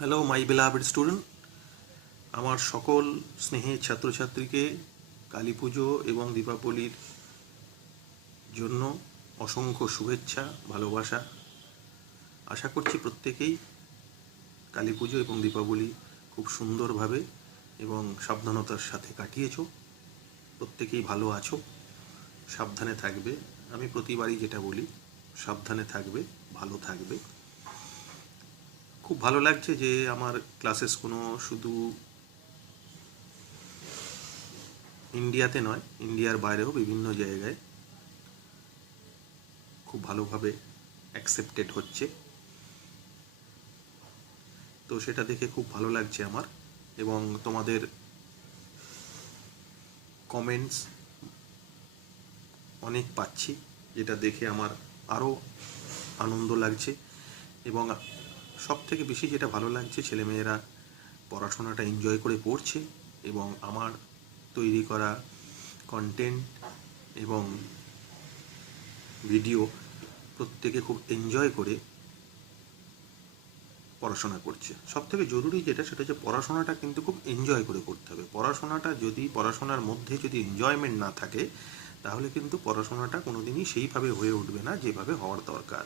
Hello my বেলাভেড student, আমার সকল স্নেহের ছাত্রছাত্রীকে কালী পুজো এবং দীপাবলির জন্য অসংখ্য শুভেচ্ছা, ভালোবাসা। আশা করছি প্রত্যেকেই কালী পুজো এবং দীপাবলি খুব সুন্দরভাবে এবং সাবধানতার সাথে কাটিয়েছো। প্রত্যেকেই ভালো আছো, সাবধানে থাকবে। আমি প্রতিবারই যেটা বলি, সাবধানে থাকবে, ভালো থাকবে। খুব ভালো লাগছে যে আমার ক্লাসেস কোনো শুধু ইন্ডিয়াতে নয়, ইন্ডিয়ার বাইরেও বিভিন্ন জায়গায় খুব ভালোভাবে অ্যাকসেপ্টেড হচ্ছে। তো সেটা দেখে খুব ভালো লাগছে আমার, এবং তোমাদের কমেন্টস অনেক পাচ্ছি, যেটা দেখে আমার আরও আনন্দ লাগছে। এবং সব থেকে বেশি যেটা ভালো লাগছে, ছেলেমেয়েরা পড়াশোনাটা এনজয় করে পড়ছে এবং আমার তৈরি করা কন্টেন্ট এবং ভিডিও প্রত্যেকে খুব এনজয় করে পড়াশোনা করছে। সব থেকে জরুরি যেটা, সেটা হচ্ছে পড়াশোনাটা কিন্তু খুব এনজয় করে করতে হবে। পড়াশোনার মধ্যে যদি এনজয়মেন্ট না থাকে, তাহলে কিন্তু পড়াশোনাটা কোনোদিনই সেইভাবে হয়ে উঠবে না যেভাবে হওয়ার দরকার।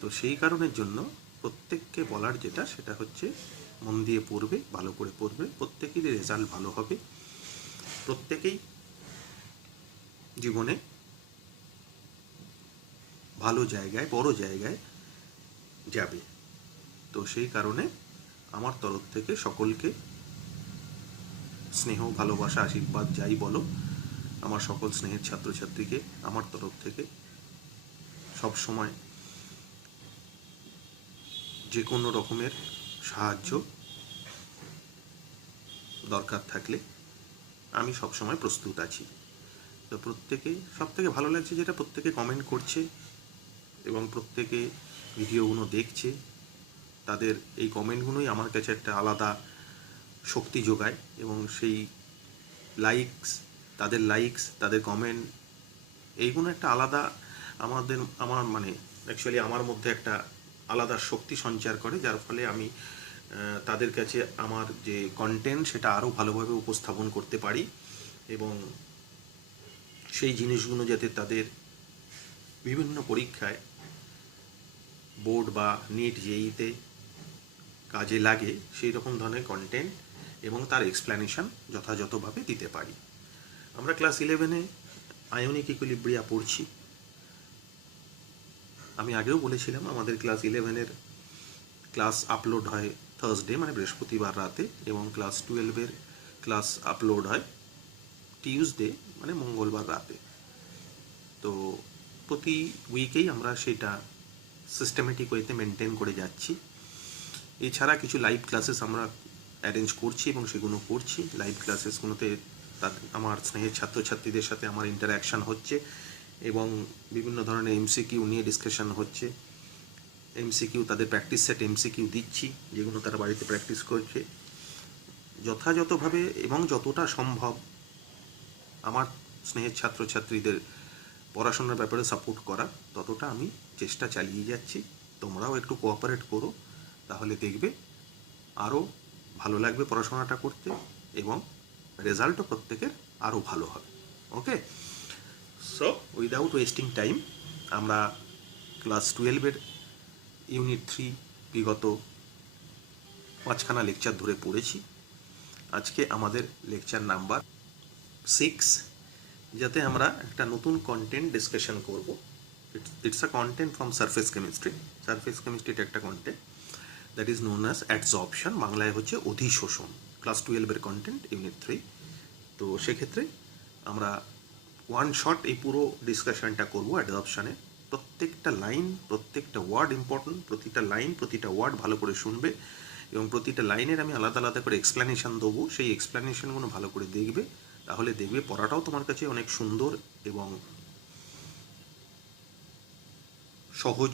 তো সেই কারণের জন্য প্রত্যেককে বলার যেটা, সেটা হচ্ছে মন দিয়ে পড়বে, ভালো করে পড়বে, প্রত্যেকেরই রেজাল্ট ভালো হবে, প্রত্যেকেই জীবনে ভালো জায়গায়, বড় জায়গায় যাবে। তো সেই কারণে আমার তরফ থেকে সকলকে স্নেহ, ভালোবাসা, আশীর্বাদ যাই বলো, আমার সকল স্নেহের ছাত্রছাত্রীকে আমার তরফ থেকে সব সময় যে কোনো রকমের সাহায্য দরকার থাকলে আমি সবসময় প্রস্তুত আছি। তো প্রত্যেকে, সব থেকে ভালো লাগছে যেটা, প্রত্যেকে কমেন্ট করছে এবং প্রত্যেকে ভিডিওগুলো দেখছে। তাদের এই কমেন্টগুলোই আমার কাছে একটা আলাদা শক্তি যোগায়, এবং সেই লাইকস, তাদের কমেন্ট, এইগুলো একটা আলাদা আমার মানে অ্যাকচুয়ালি আমার মধ্যে একটা আলাদা শক্তি সঞ্চার করে, যার ফলে আমি তাদের কাছে আমার যে কন্টেন্ট সেটা আরও ভালোভাবে উপস্থাপন করতে পারি, এবং সেই জিনিসগুলো যাতে তাদের বিভিন্ন পরীক্ষায়, বোর্ড বা নিট জেইতে কাজে লাগে, সেই রকম ধরনের কন্টেন্ট এবং তার এক্সপ্লেনেশন যথাযথভাবে দিতে পারি। আমরা ক্লাস 11-এ আয়নিক ইকুইলিব্রিয়া পড়ছি। আমি আগেও বলেছিলাম আমাদের ক্লাস 11-এর ক্লাস আপলোড হয় থার্সডে মানে বৃহস্পতিবার রাতে, এবং ক্লাস 12-এর ক্লাস আপলোড হয় টিউসডে মানে মঙ্গলবার রাতে। তো প্রতি উইকেই আমরা সেটা সিস্টেমেটিক ওয়েতে মেনটেন করে যাচ্ছি। এছাড়া কিছু লাইভ ক্লাসেস আমরা অ্যারেঞ্জ করছি এবং সেগুলো করছি। লাইভ ক্লাসেসগুলোতে আমার স্নেহের ছাত্রছাত্রীদের সাথে আমার ইন্টারঅ্যাকশান হচ্ছে, এবং বিভিন্ন ধরনের এমসিকিউ নিয়ে ডিসকাশন হচ্ছে। এমসিকিউ, তাদের প্র্যাকটিস সেট এমসিকিউ দিচ্ছি, যেগুলো তারা বাড়িতে প্র্যাকটিস করছে যথাযথভাবে, এবং যতটা সম্ভব আমার স্নেহের ছাত্রছাত্রীদের পড়াশোনার ব্যাপারে সাপোর্ট করা, ততটা আমি চেষ্টা চালিয়ে যাচ্ছি। তোমরাও একটু কোঅপারেট করো, তাহলে দেখবে আরও ভালো লাগবে পড়াশোনাটা করতে, এবং রেজাল্টও প্রত্যেকের আরও ভালো হবে। ওকে, সো উইদাউট ওয়েস্টিং টাইম আমরা ক্লাস 12-এর ইউনিট 3 বিগত 5খানা লেকচার ধরে পড়েছি। আজকে আমাদের লেকচার নাম্বার 6, যাতে আমরা একটা নতুন কন্টেন্ট ডিসকাশন করব। It's a content from surface chemistry. Surface কেমিস্ট্রির একটা content that is known as adsorption, বাংলায় হচ্ছে অধিশোষণ, ক্লাস 12-এর কন্টেন্ট ইউনিট 3। তো সেক্ষেত্রে আমরা ওয়ান শট এই পুরো ডিসকাশনটা করবো অ্যাডসর্পশনে। প্রত্যেকটা লাইন, প্রত্যেকটা ওয়ার্ড ইম্পর্টেন্ট, প্রতিটা লাইন, প্রতিটা ওয়ার্ড ভালো করে শুনবে, এবং প্রতিটা লাইনের আমি আলাদা আলাদা করে এক্সপ্লেনেশন দেবো। সেই এক্সপ্লেনেশনগুলো ভালো করে দেখবে, তাহলে দেখবে পড়াটাও তোমার কাছে অনেক সুন্দর এবং সহজ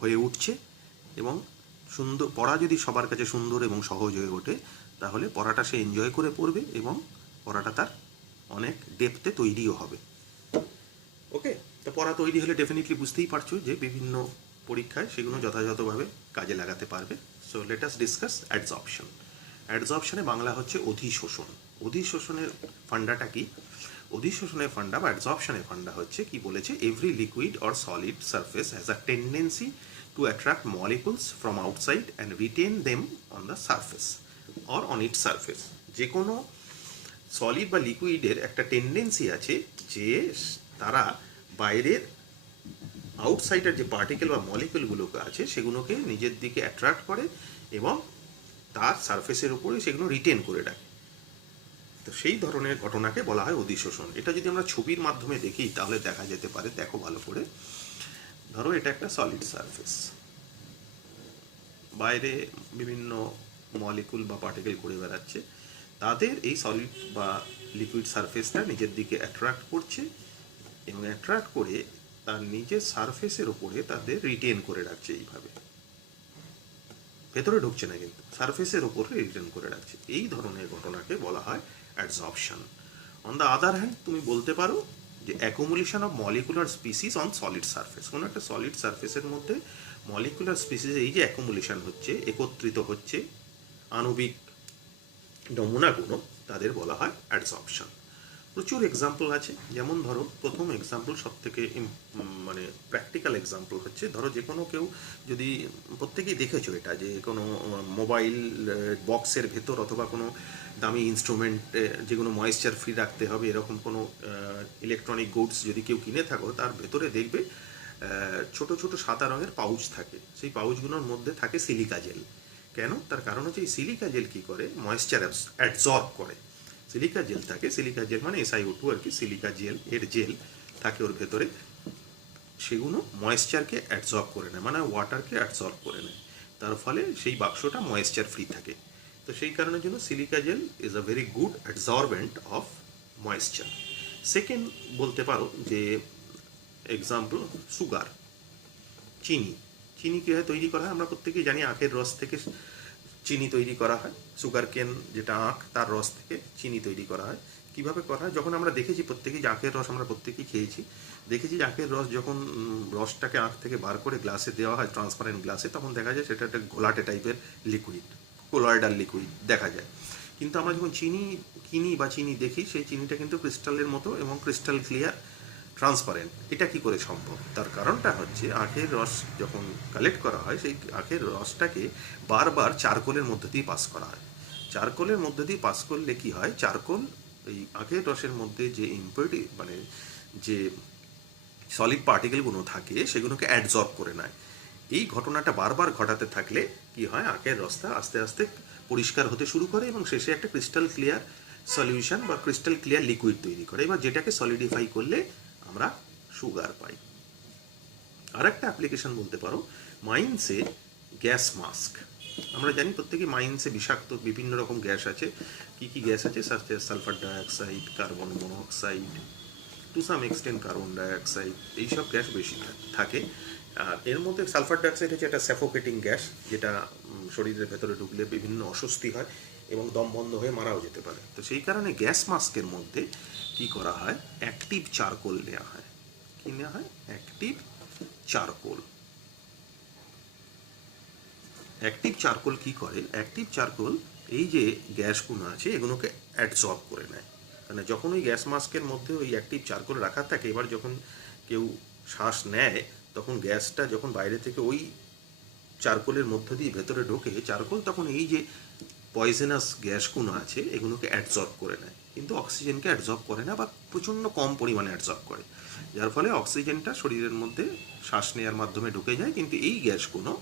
হয়ে উঠছে। এবং সুন্দর পড়া যদি সবার কাছে সুন্দর এবং সহজ হয়ে ওঠে, তাহলে পড়াটা সে এনজয় করে পড়বে, এবং পড়াটা তার অনেক ডেপথে তৈরিও হবে। ওকে, তো পড়া তৈরি হলে ডেফিনেটলি বুঝতেই পারছো যে বিভিন্ন পরীক্ষায় সেগুলো যথাযথভাবে কাজে লাগাতে পারবে। So let us discuss adsorption. অ্যাডসর্পশনে বাংলা হচ্ছে অধিশোষণ। অধিশোষণের ফান্ডাটা কি? অধিশোষণের ফান্ডা বা অ্যাডসর্পশনের ফান্ডা হচ্ছে কি বলেছে, every liquid or solid surface has a tendency two attract molecules from outside and written them on the surface or on it surface. যে কোনো সলিড বা লিকুইডের একটা টেন্ডেন্সি আছে যে তারা বাইরের আউটসাইডের যে পার্টিকেল বা মলিকুলগুলো আছে সেগুলোকে নিজের দিকে অ্যাট্রাক্ট করে এবং তার সারফেসের উপরে সেগুলো রিটেন করে রাখে। তো সেই ধরনের ঘটনাকে বলা হয় অধিশোষণ। এটা যদি আমরা ছবির মাধ্যমে দেখি তাহলে দেখা যেতে পারে, দেখো ভালো করে। ধরো এটা একটা সলিড সারফেস, বাইরে বিভিন্ন মলিকুল বা পার্টিকেল ঘুরে বেড়াচ্ছে, তাদের এই সলিড বা লিকুইড সারফেসটা নিজের দিকে অ্যাট্রাক্ট করছে এবং অ্যাট্রাক্ট করে তার নিজের সারফেসের উপরে তাদের রিটেন করে রাখছে। এইভাবে ভেতরে ঢুকছে না, কিন্তু সারফেসের উপরে রিটেন করে রাখছে। এই ধরনের ঘটনাকে বলা হয় অ্যাডসর্পশন। অন দ্য আদার হ্যান্ড তুমি বলতে পারো যে accumulation of molecular species on solid surface. কোনো একটা সলিড সারফেসের মধ্যে মলিকুলার স্পিসিস এই যে অ্যাকুমুলেশন হচ্ছে, একত্রিত হচ্ছে আণবিক নমুনাগুলো, তাদের বলা হয় অ্যাডসর্পশন। প্রচুর এক্সাম্পল আছে। যেমন ধরো প্রথম এক্সাম্পল, সব থেকে মানে প্র্যাকটিক্যাল এক্সাম্পল হচ্ছে, ধরো যে কোনো কেউ যদি, প্রত্যেকেই দেখেছো এটা, যে কোনো মোবাইল বক্সের ভেতর অথবা কোনো দামি ইনস্ট্রুমেন্ট যেগুলো ময়েশ্চার ফ্রি রাখতে হবে, এরকম কোনো ইলেকট্রনিক গুডস যদি কেউ কিনে থাকো, তার ভেতরে দেখবে ছোট ছোট সাদা রঙের পাউচ থাকে। সেই পাউচগুলোর মধ্যে থাকে সিলিকা জেল। কেন? তার কারণ হচ্ছে এই সিলিকা জেল কী করে, ময়েশ্চার অ্যাবজর্ব করে। সিলিকা জেল থাকে, সিলিকা জেল মানে SiO2 আর কি, সিলিকা জেল এর জেল থাকে ওর ভেতরে, সেগুলো ময়েশ্চারকে অ্যাবজর্ব করে নেয়, মানে ওয়াটারকে অ্যাবজর্ব করে নেয়। তার ফলে সেই বাক্সটা ময়েশ্চার ফ্রি থাকে। তো সেই কারণের জন্য silica gel is a very good absorbent of moisture. Second বলতে পারো যে এক্সাম্পল, সুগার, চিনি। চিনি কীভাবে তৈরি করা হয় আমরা প্রত্যেকেই জানি, আখের রস থেকে চিনি তৈরি করা হয়। সুগার কেন যেটা আখ, তার রস থেকে চিনি তৈরি করা হয়। কীভাবে করা হয়? যখন আমরা দেখেছি প্রত্যেকেই যে আখের রস আমরা প্রত্যেকেই খেয়েছি, দেখেছি যে আখের রস যখন রসটাকে আখ থেকে বার করে গ্লাসে দেওয়া হয়, ট্রান্সপারেন্ট গ্লাসে, তখন দেখা যায় সেটা একটা ঘোলাটে টাইপের লিকুইড, কোলয়েডাল লিকুইড দেখা যায়। কিন্তু আমরা যখন চিনি কিনি বা চিনি দেখি, সেই চিনিটা কিন্তু ক্রিস্টালের মতো এবং ক্রিস্টাল ক্লিয়ার, ট্রান্সপারেন্ট। এটা কি করে সম্ভব? তার কারণটা হচ্ছে আখের রস যখন কালেক্ট করা হয়, সেই আখের রসটাকে বারবার চারকোলের মধ্যে দিয়ে পাস করা হয়। চারকোলের মধ্যে দিয়ে পাস করলে কি হয়, চারকোল এই আখের রসের মধ্যে যে ইম্পিউরিটি মানে যে সলিড পার্টিকেলগুলো থাকে সেগুলোকে অ্যাডজর্ব করে নেয়। এই ঘটনাটা বারবার ঘটাতে থাকলে কি হয়, আখের রসটা আস্তে আস্তে পরিষ্কার হতে শুরু করে এবং শেষে একটা ক্রিস্টাল ক্লিয়ার সলিউশন বা ক্রিস্টাল ক্লিয়ার লিকুইড তৈরি করে। এবার যেটাকে সলিডিফাই করলে আমরা সুগার পাই। আর একটা অ্যাপ্লিকেশন বলতে পারো মাইন্সে গ্যাস মাস্ক। আমরা জানি প্রত্যেকে মাইন্সে বিষাক্ত বিভিন্ন রকম গ্যাস আছে। কি কি গ্যাস আছে? Sulphur dioxide, carbon monoxide, to some extent carbon dioxide, এইসব গ্যাস বেশি থাকে। আর এর মধ্যে সালফার ডাইঅক্সাইড হচ্ছে একটা স্যাফোকেটিং গ্যাস, যেটা শরীরের ভেতরে ঢুকলে বিভিন্ন অস্বস্তি হয় এবং দম বন্ধ হয়ে মারাও যেতে পারে। তো সেই কারণে গ্যাস মাস্কের মধ্যে কি করা হয়, অ্যাক্টিভ চারকোল নেওয়া হয়। কি নেওয়া হয়? Active charcoal. অ্যাক্টিভ চারকোল কি করে? অ্যাক্টিভ চারকোল এই যে গ্যাসগুলো আছে এগুলোকে অ্যাবজর্ব করে নেয়। মানে যখন ওই গ্যাস মাস্কের মধ্যে ওই অ্যাক্টিভ চারকোল রাখা থাকে, এবার যখন কেউ শ্বাস নেয় তখন গ্যাসটা যখন বাইরে থেকে ওই চারকোলের মধ্য দিয়ে ভেতরে ঢোকে, চারকোল তখন এই যে পয়জনাস গ্যাসগুলো আছে এগুলোকে অ্যাবজর্ব করে নেয়, কিন্তু অক্সিজেনকে অ্যাবজর্ব করে না বা প্রচণ্ড কম পরিমাণে অ্যাবজর্ব করে, যার ফলে অক্সিজেনটা শরীরের মধ্যে শ্বাস নেওয়ার মাধ্যমে ঢুকে যায়, কিন্তু এই গ্যাসগুলো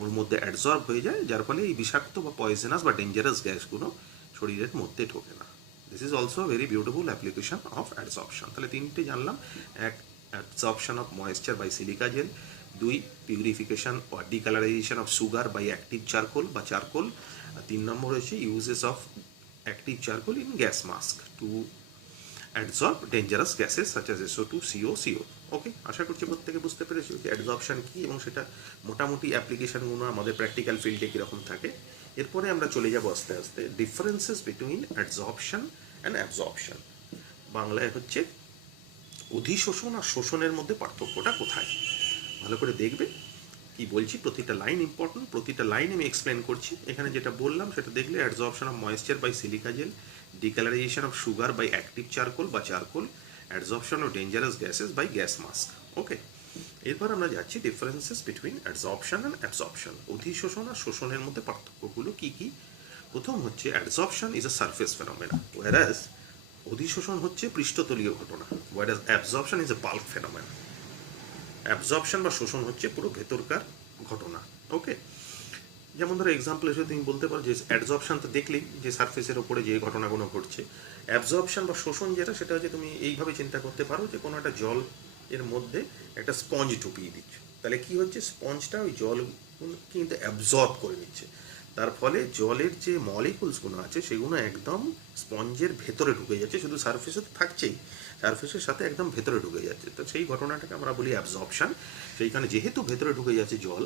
ওর মধ্যে অ্যাবজর্ব হয়ে যায়, যার ফলে এই বিষাক্ত বা পয়জনাস বা ডেঞ্জারাস গ্যাসগুলো শরীরের মধ্যে ঢোকে না। This is also very beautiful application of adsorption. তাহলে তিনটে জানলাম, এক adsorption of moisture by silica gel, দুই পিউরিফিকেশন ও decolourization of sugar by active charcoal বা চারকোল, আর তিন নম্বর হচ্ছে uses of active charcoal in gas mask to adsorb dangerous gases such as SO2, CO, CO। Okay, আশা করছি প্রত্যেকে বুঝতে পেরেছি যে অ্যাডসর্পশন কী এবং সেটা মোটামুটি অ্যাপ্লিকেশনগুলো আমাদের প্র্যাকটিক্যাল ফিল্ডে কীরকম থাকে। এরপরে আমরা চলে যাব আস্তে আস্তে ডিফারেন্সেস বিটুইন অ্যাডসর্পশন অ্যান্ড অ্যাবজর্পশন। বাংলায় হচ্ছে অধিশোষণ আর শোষণের মধ্যে পার্থক্যটা কোথায়। ভালো করে দেখবে। কি বলছি, প্রতিটা লাইন ইম্পর্টেন্ট, প্রতিটা লাইন আমি এক্সপ্লেন করছি। এখানে যেটা বললাম সেটা দেখলে, adsorption of moisture by silica gel, decolourization of sugar by active charcoal বা charcoal, adsorption of dangerous gases by gas mask. Okay, এরপর আমরা যাচ্ছি differences between adsorption and absorption. অধিশোষণ আর শোষণের মধ্যে পার্থক্যগুলো কি কি। প্রথম হচ্ছে, adsorption is a surface phenomena, whereas অধিশোষণ হচ্ছে পৃষ্ঠতলীয় ঘটনা, whereas absorption is a bulk phenomena. Absorption বা শোষণ হচ্ছে পুরো ভেতরকার ঘটনা। ওকে, যেমন ধরো এক্সাম্পল হিসেবে তুমি বলতে পারো যে অ্যাডজর্পশন তো দেখলেই যে সারফেসের ওপরে যে ঘটনাগুলো ঘটছে। অ্যাবজর্পশন বা শোষণ যেটা, সেটা হচ্ছে তুমি এইভাবে চিন্তা করতে পারো যে কোনো একটা জল এর মধ্যে একটা স্পঞ্জ ঢুকিয়ে দিচ্ছ, তাহলে কি হচ্ছে, স্পঞ্জটা ওই জল কিন্তু অ্যাবজর্ব করে নিচ্ছে। তার ফলে জলের যে মলিকুলসগুলো আছে সেগুলো একদম স্পঞ্জের ভেতরে ঢুকে যাচ্ছে, শুধু সারফেসে তো থাকছেই, সারফেসের সাথে একদম ভেতরে ঢুকে যাচ্ছে। তো সেই ঘটনাটাকে আমরা বলি অ্যাবজর্পশন। সেইখানে যেহেতু ভেতরে ঢুকে যাচ্ছে জল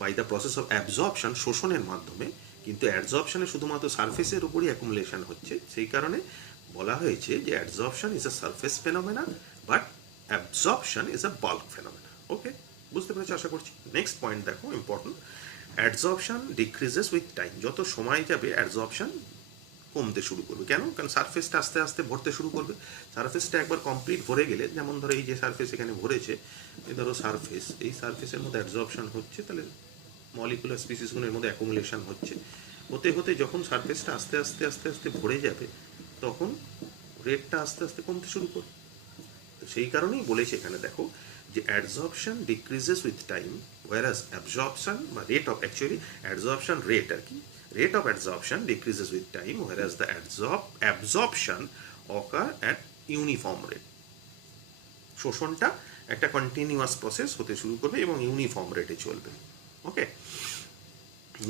by the process of absorption, শোষণের মাধ্যমে, কিন্তু অ্যাডজর্পশনে শুধুমাত্র সারফেসের উপরই অ্যাকুমুলেশন হচ্ছে, সেই কারণে বলা হয়েছে যে adsorption is a surface phenomena but absorption is a bulk phenomena. Okay, বুঝতে পেরেছি আশা করছি। নেক্সট পয়েন্ট দেখো, important, adsorption decreases with time. যত সময় যাবে অ্যাডজর্পশন কমতে শুরু করবে। কেন? কারণ সারফেসটা আস্তে আস্তে ভরতে শুরু করবে। সারফেসটা একবার কমপ্লিট ভরে গেলে, যেমন ধরো এই যে সারফেস এখানে ভরেছে, এই ধরো সারফেস, এই সারফেসের মধ্যে অ্যাডজর্পশন হচ্ছে, তাহলে মলিকুলার স্পিসিসগুলোর মধ্যে অ্যাকুমুলেশন হচ্ছে, হতে হতে যখন সারফেসটা আস্তে আস্তে আস্তে আস্তে ভরে যাবে, তখন রেটটা আস্তে আস্তে কমতে শুরু করবে। তো সেই কারণেই বলেছে এখানে দেখো যে adsorption decreases with time, whereas absorption বা rate of, actually adsorption rate আর কি, rate of absorption decreases with time, whereas the absorption occur at uniform rate. শোষণটা একটা কন্টিনিউয়াস প্রসেস হতে শুরু করবে এবং ইউনিফর্ম রেটে চলবে। ওকে,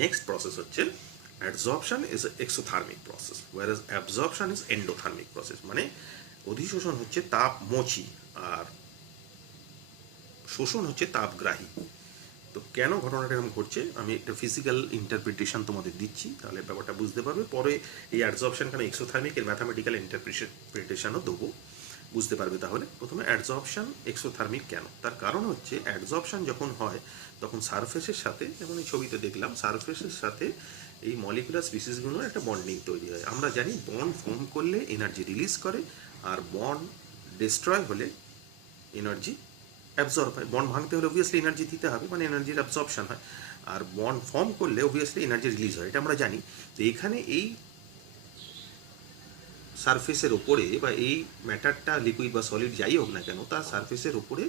নেক্সট প্রসেস হচ্ছে adsorption is exothermic process, whereas absorption is endothermic process. মানে অধিশোষণ হচ্ছে তাপমোচী আর শোষণ হচ্ছে তাপগ্রাহী। তো কেন ঘটনাটা এরকম ঘটছে, আমি একটা ফিজিক্যাল ইন্টারপ্রিটেশন তোমাদের দিচ্ছি, তাহলে ব্যাপারটা বুঝতে পারবে। পরে এই অ্যাডজর্পশন কেন এক্সোথার্মিক এর ম্যাথামেটিক্যাল ইন্টারপ্রিটেশনও দেবো, বুঝতে পারবে। তাহলে প্রথমে অ্যাডজর্পশন এক্সোথার্মিক কেন, তার কারণ হচ্ছে অ্যাডজর্পশন যখন হয় তখন সারফেসের সাথে, যেমন এই ছবিতে দেখলাম, সারফেসের সাথে এই মলিকুলার স্পিসিসগুলোর একটা বন্ডিং তৈরি হয়। আমরা জানি বন্ড ফর্ম করলে এনার্জি রিলিজ করে, আর বন্ড ডিস্ট্রয় হলে এনার্জি অ্যাবজর্ব হয়। বন্ড ভাঙতে হলে অবভিয়াসলি এনার্জি দিতে হবে, মানে এনার্জির অ্যাবজর্পশন হয়। আর বন্ড ফর্ম করলে অবভিয়াসলি এনার্জি রিলিজ হয়, এটা আমরা জানি। তো এখানে এই সারফেসের ওপরে বা এই ম্যাটারটা লিকুইড বা সলিড যাই হোক না কেন, তার সারফেসের ওপরে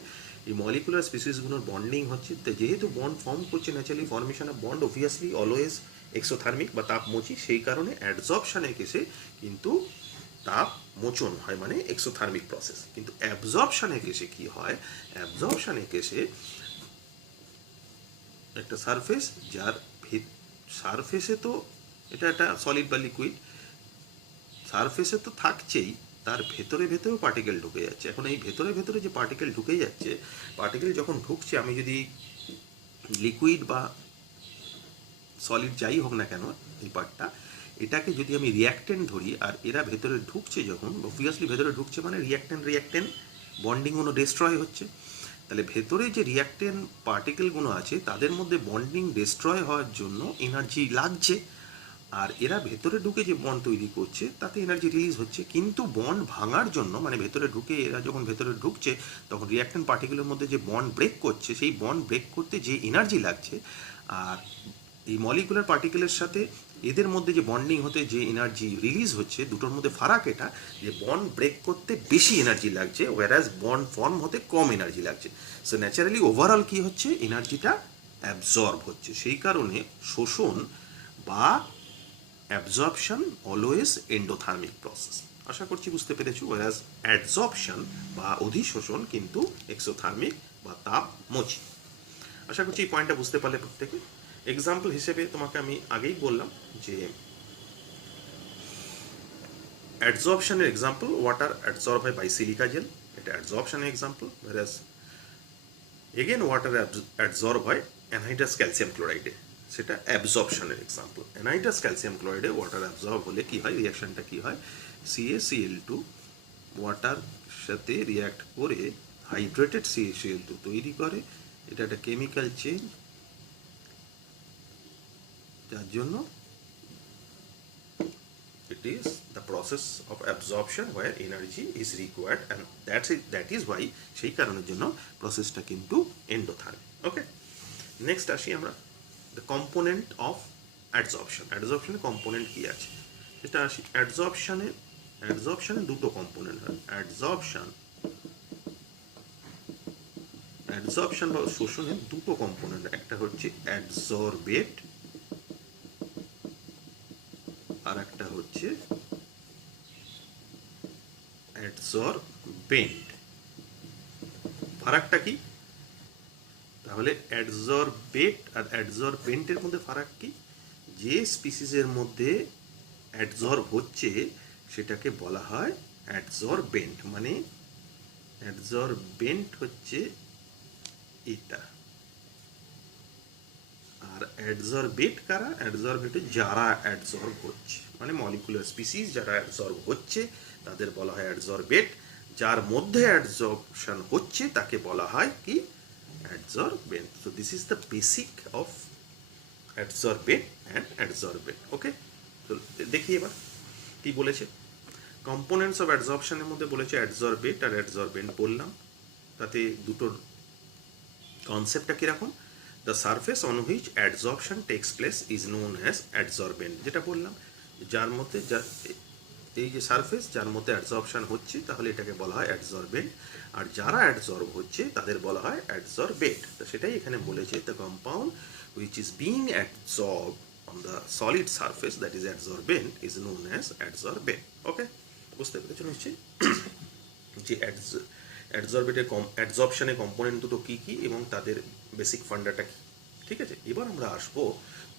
এই মলিকুলার স্পিসিসগুলোর বন্ডিং হচ্ছে। তো যেহেতু বন্ড ফর্ম করছে, naturally formation of bond obviously always exothermic বা তাপমোচী, সেই কারণে অ্যাডজর্পশনের কেসে কিন্তু তাপ মোচন হয়, মানে এক্সোথার্মিক প্রসেস। কিন্তু অ্যাবজর্পশনের কেসে কি হয়, অ্যাবজর্পশনের কেসে একটা সারফেস, যার সারফেসে তো এটা একটা সলিড বা লিকুইড, সারফেসে তো থাকছেই, তার ভেতরে ভেতরেও পার্টিকেল ঢুকে যাচ্ছে। এখন এই ভেতরে ভেতরে যে পার্টিকেল ঢুকে যাচ্ছে, পার্টিকেল যখন ঢুকছে, আমি যদি লিকুইড বা সলিড যাই হোক না কেন এই পার্টটা, এটাকে যদি আমি রিয়াক্টেন্ট ধরি, আর এরা ভেতরে ঢুকছে যখন, অবভিয়াসলি ভেতরে ঢুকছে মানে রিয়াক্টেন্ট বন্ডিংগুলো ডিস্ট্রয় হচ্ছে। তাহলে ভেতরে যে রিয়াক্টেন্ট পার্টিকেলগুলো আছে তাদের মধ্যে বন্ডিং ডিস্ট্রয় হওয়ার জন্য এনার্জি লাগছে, আর এরা ভেতরে ঢুকে যে বন্ড তৈরি করছে তাতে এনার্জি রিলিজ হচ্ছে। কিন্তু বন্ড ভাঙার জন্য, মানে ভেতরে ঢুকে এরা যখন ভেতরে ঢুকছে, তখন রিয়াক্টেন্ট পার্টিকেলের মধ্যে যে বন্ড ব্রেক করছে, সেই বন্ড ব্রেক করতে যে এনার্জি লাগছে, আর এই মলিকুলার পার্টিকেলের সাথে এদের মধ্যে যে বন্ডিং হতে যে এনার্জি রিলিজ হচ্ছে, দুটোর মধ্যে ফারাক এটা, যে বন্ড ব্রেক করতে বেশি এনার্জি লাগছে, ওয়ারাজ বন্ড ফর্ম হতে কম এনার্জি লাগছে। সো ন্যাচারালি ওভারঅল কি হচ্ছে, এনার্জিটা অ্যাবজর্ব হচ্ছে। সেই কারণে শোষণ বা অ্যাবজর্পশন অলওয়েজ এন্ডোথার্মিক প্রসেস। আশা করছি বুঝতে পেরেছো। ওয়ারাজ অ্যাডজর্পশন বা অধিশোষণ কিন্তু এক্সোথার্মিক বা তাপমোচী। আশা করছি এই পয়েন্টটা বুঝতে পারলে প্রত্যেকে। এক্সাম্পল হিসেবে তোমাকে আমি আগেই বললাম যে অ্যাডজর্পশনের এক্সাম্পল, ওয়াটার অ্যাডজর্ব হয় বাই সিলিকা জেল, এটা অ্যাডজর্পশনের example. whereas again water adsorb হয় অ্যানহাইড্রাস ক্যালসিয়াম ক্লোরাইডে, সেটা অ্যাবজর্পশনের এক্সাম্পল। অ্যানহাইড্রাস ক্যালসিয়াম ক্লোরাইডে ওয়াটার অ্যাবজর্ব হলে কি হয়, রিয়াকশনটা কি হয়, CaCl2 ওয়াটার সাথে রিয়াক্ট করে হাইড্রেটেড CaCl2 তৈরি করে। এটা একটা কেমিক্যাল চেঞ্জ, যার জন্য it is the process of absorption where energy is required, and that is why সেই কারণের জন্য প্রসেসটা কিন্তু এন্ডোথার্মিক। ওকে, নেক্সট আসি আমরা দ্য কম্পোনেন্ট অফ অ্যাডসর্পশনের কম্পোনেন্ট কি আছে সেটা আসি। অ্যাডসর্পশনে দুটো কম্পোনেন্ট হয়। অ্যাডসর্পশন বা শোষণের দুটো কম্পোনেন্ট, একটা হচ্ছে অ্যাডসর্বেট আর একটা হচ্ছে অ্যাডসর্বেন্ট। ফারাকটা কি তাহলে? অ্যাডসর্বেট আর অ্যাডসর্বেন্টের মধ্যে ফারাক কি? যে স্পিসিসের মধ্যে অ্যাডসর্ব হচ্ছে সেটাকে বলা হয় অ্যাডসর্বেন্ট, মানে অ্যাডসর্বেন্ট হচ্ছে এটা, আর অ্যাডসর্বেট কারা? অ্যাডসর্বেটে যারা অ্যাডসর্ব হচ্ছে, মানে মলিকুলার স্পিসিস যারা অ্যাডসর্ব হচ্ছে তাদের বলা হয় অ্যাডসর্বেট। যার মধ্যে অ্যাডসর্পশন হচ্ছে তাকে বলা হয় কি? Adsorbent. So this is the basic of adsorbate and adsorbent. Okay, তো দেখি এবার কি বলেছে। কম্পোনেন্টস অফ অ্যাডসর্পশনের মধ্যে বলেছে অ্যাডসর্বেট আর অ্যাডসর্বেন্ট বললাম। তাতে দুটোর কনসেপ্টটা কীরকম? The surface on which adsorption takes place is known as adsorbent. যেটা বললাম, যার মধ্যে এই যে সারফেস যার মধ্যে অ্যাডসর্পশন হচ্ছে তাহলে এটাকে বলা হয় অ্যাডসর্বেন্ট, আর যারা অ্যাডসর্ব হচ্ছে তাদের বলা হয় অ্যাডসর্বেট। তো সেটাই এখানে বলেছে, the compound which is being adsorb on the solid surface that is adsorbent is known as adsorbent. Okay, বুঝতে পেরেছো নিশ্চয়ই যে অ্যাডসর্পশনের কম্পোনেন্ট দুটো কী কী এবং তাদের বেসিক ফান্ডাটা কী। ঠিক আছে, এবার আমরা আসবো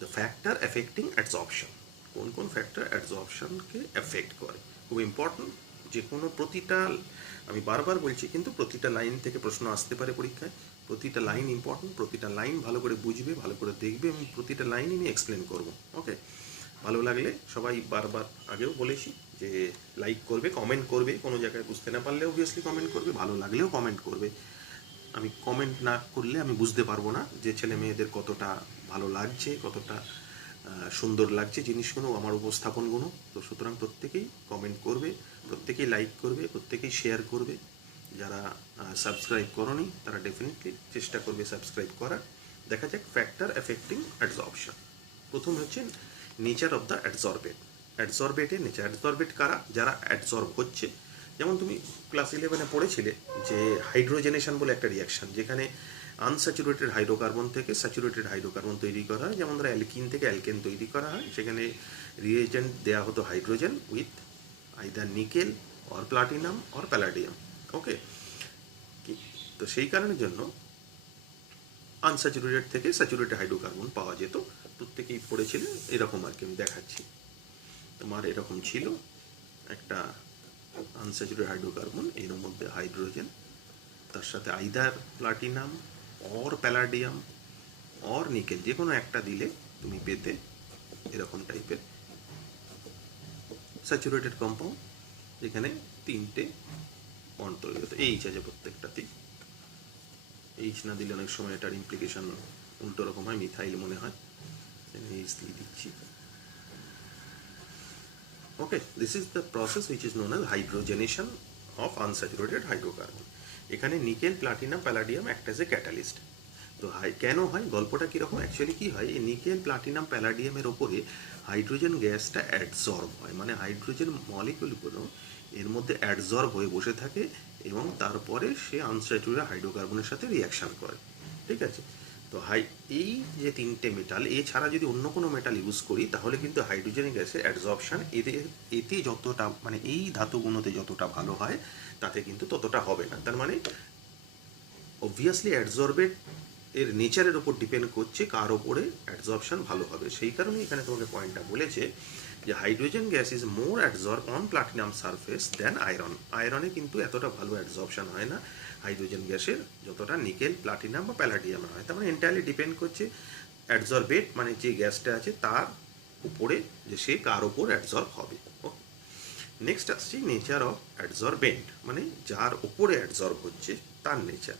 দ্য ফ্যাক্টর এফেক্টিং অ্যাডসর্পশন। কোন কোন ফ্যাক্টর অ্যাডসর্পশনকে এফেক্ট করে, খুব ইম্পর্টেন্ট। যে কোনো প্রতিটা, আমি বারবার বলছি কিন্তু প্রতিটা লাইন থেকে প্রশ্ন আসতে পারে পরীক্ষায়। প্রতিটা লাইন ইম্পর্টেন্ট, প্রতিটা লাইন ভালো করে বুঝবে, ভালো করে দেখবে এবং প্রতিটা লাইন আমি এক্সপ্লেন করবো। ওকে, ভালো লাগলে সবাই, বারবার আগেও বলেছি যে লাইক করবে, কমেন্ট করবে, কোনো জায়গায় বুঝতে না পারলে অবভিয়াসলি কমেন্ট করবে, ভালো লাগলেও কমেন্ট করবে। আমি কমেন্ট না করলে আমি বুঝতে পারবো না যে ছেলে মেয়েদের কতটা ভালো লাগছে, কতটা সুন্দর লাগছে জিনিসগুলো, আমার উপস্থাপনগুলো। তো সুতরাং প্রত্যেকেই কমেন্ট করবে, প্রত্যেকেই লাইক করবে, প্রত্যেকেই শেয়ার করবে। যারা সাবস্ক্রাইব করনি তারা ডেফিনেটলি চেষ্টা করবে সাবস্ক্রাইব করার। দেখা যাক ফ্যাক্টর এফেক্টিং অ্যাডসর্পশন। প্রথম হচ্ছে নেচার অফ দ্য অ্যাডসর্বেট। অ্যাডসর্বেটের নেচার। অ্যাডসর্বেট কারা? যারা অ্যাডসর্ব হচ্ছে। যেমন তুমি ক্লাস 11-এ পড়েছিলে যে হাইড্রোজেনেশন বলে একটা রিয়াকশান, যেখানে আনস্যাচুরেটেড হাইড্রোকার্বন থেকে স্যাচুরেটেড হাইড্রোকার্বন তৈরি করা হয়। যেমন ধরো অ্যালকিন থেকে অ্যালকেন তৈরি করা হয়, সেখানে রিয়েজেন্ট দেওয়া হতো hydrogen with either nickel or platinum or palladium. Okay, তো সেই কারণের জন্য আনস্যাচুরেটেড থেকে স্যাচুরেটেড হাইড্রোকার্বন পাওয়া যেত। প্রত্যেকেই পড়েছিলে এরকম আর কি। আমি দেখাচ্ছি, তোমার এরকম ছিল একটা আনস্যাচুরেটেড হাইড্রোকার্বন, এর মধ্যে হাইড্রোজেন, তার সাথে either platinum or palladium or nickel, যে কোনো একটা দিলে তুমি পেতে এরকম টাইপের স্যাচুরেটেড কম্পাউন্ড, যেখানে তিনটে বন্ড তৈরি হতো। এইচ আছে প্রত্যেকটাতেই। এইচ না দিলে অনেক সময় এটার ইমপ্লিকেশন উল্টো রকম হয়, মিথাইল মনে হয়, এইচ দিয়ে দিচ্ছি। Okay, this is the process which is known as hydrogenation of unsaturated hydrocarbon. এখানে nickel, platinum, palladium act as a catalyst. তো কেন হয়, গল্পটা কীরকম? অ্যাকচুয়ালি কী হয়, এই নিকেল, প্লাটিনাম, প্যালাডিয়ামের ওপরে হাইড্রোজেন গ্যাসটা অ্যাডসর্ব হয়, মানে হাইড্রোজেন মলিকুলগুলো এর মধ্যে অ্যাডসর্ব হয়ে বসে থাকে এবং তারপরে সে আনস্যাচুরেটেড হাইড্রোকার্বনের সাথে রিয়াকশান করে। ঠিক আছে, তো এই যে তিনটে মেটাল, এছাড়া যদি অন্য কোনো মেটাল ইউজ করি তাহলে কিন্তু হাইড্রোজেন গ্যাসের অ্যাডসর্পশন এতে যতটা, মানে এই ধাতুগুলোতে যতটা ভালো হয় তাতে কিন্তু ততটা হবে না। তার মানে অবভিয়াসলি অ্যাডসর্বেট এর নেচারের ওপর ডিপেন্ড করছে কার ওপরে অ্যাডসর্পশন ভালো হবে। সেই কারণে এখানে তোমাকে পয়েন্টটা বলেছে যে hydrogen gas is more adsorb on platinum surface than iron. আয়রনে কিন্তু এতটা ভালো অ্যাডসর্পশন হয় না হাইড্রোজেন গ্যাসের যতটা নিকেল, প্লাটিনাম বা প্যালাডিয়ামে হয়। তার মানে এন্টায়ারলি ডিপেন্ড করছে অ্যাডসর্বেট, মানে যে গ্যাসটা আছে তার উপরে, যে সে কার ওপর অ্যাডসর্ব হবে। ওকে, নেক্সট আসছি নেচার অফ অ্যাডসর্বেন্ট, মানে যার ওপরে অ্যাডসর্ব হচ্ছে তার নেচার।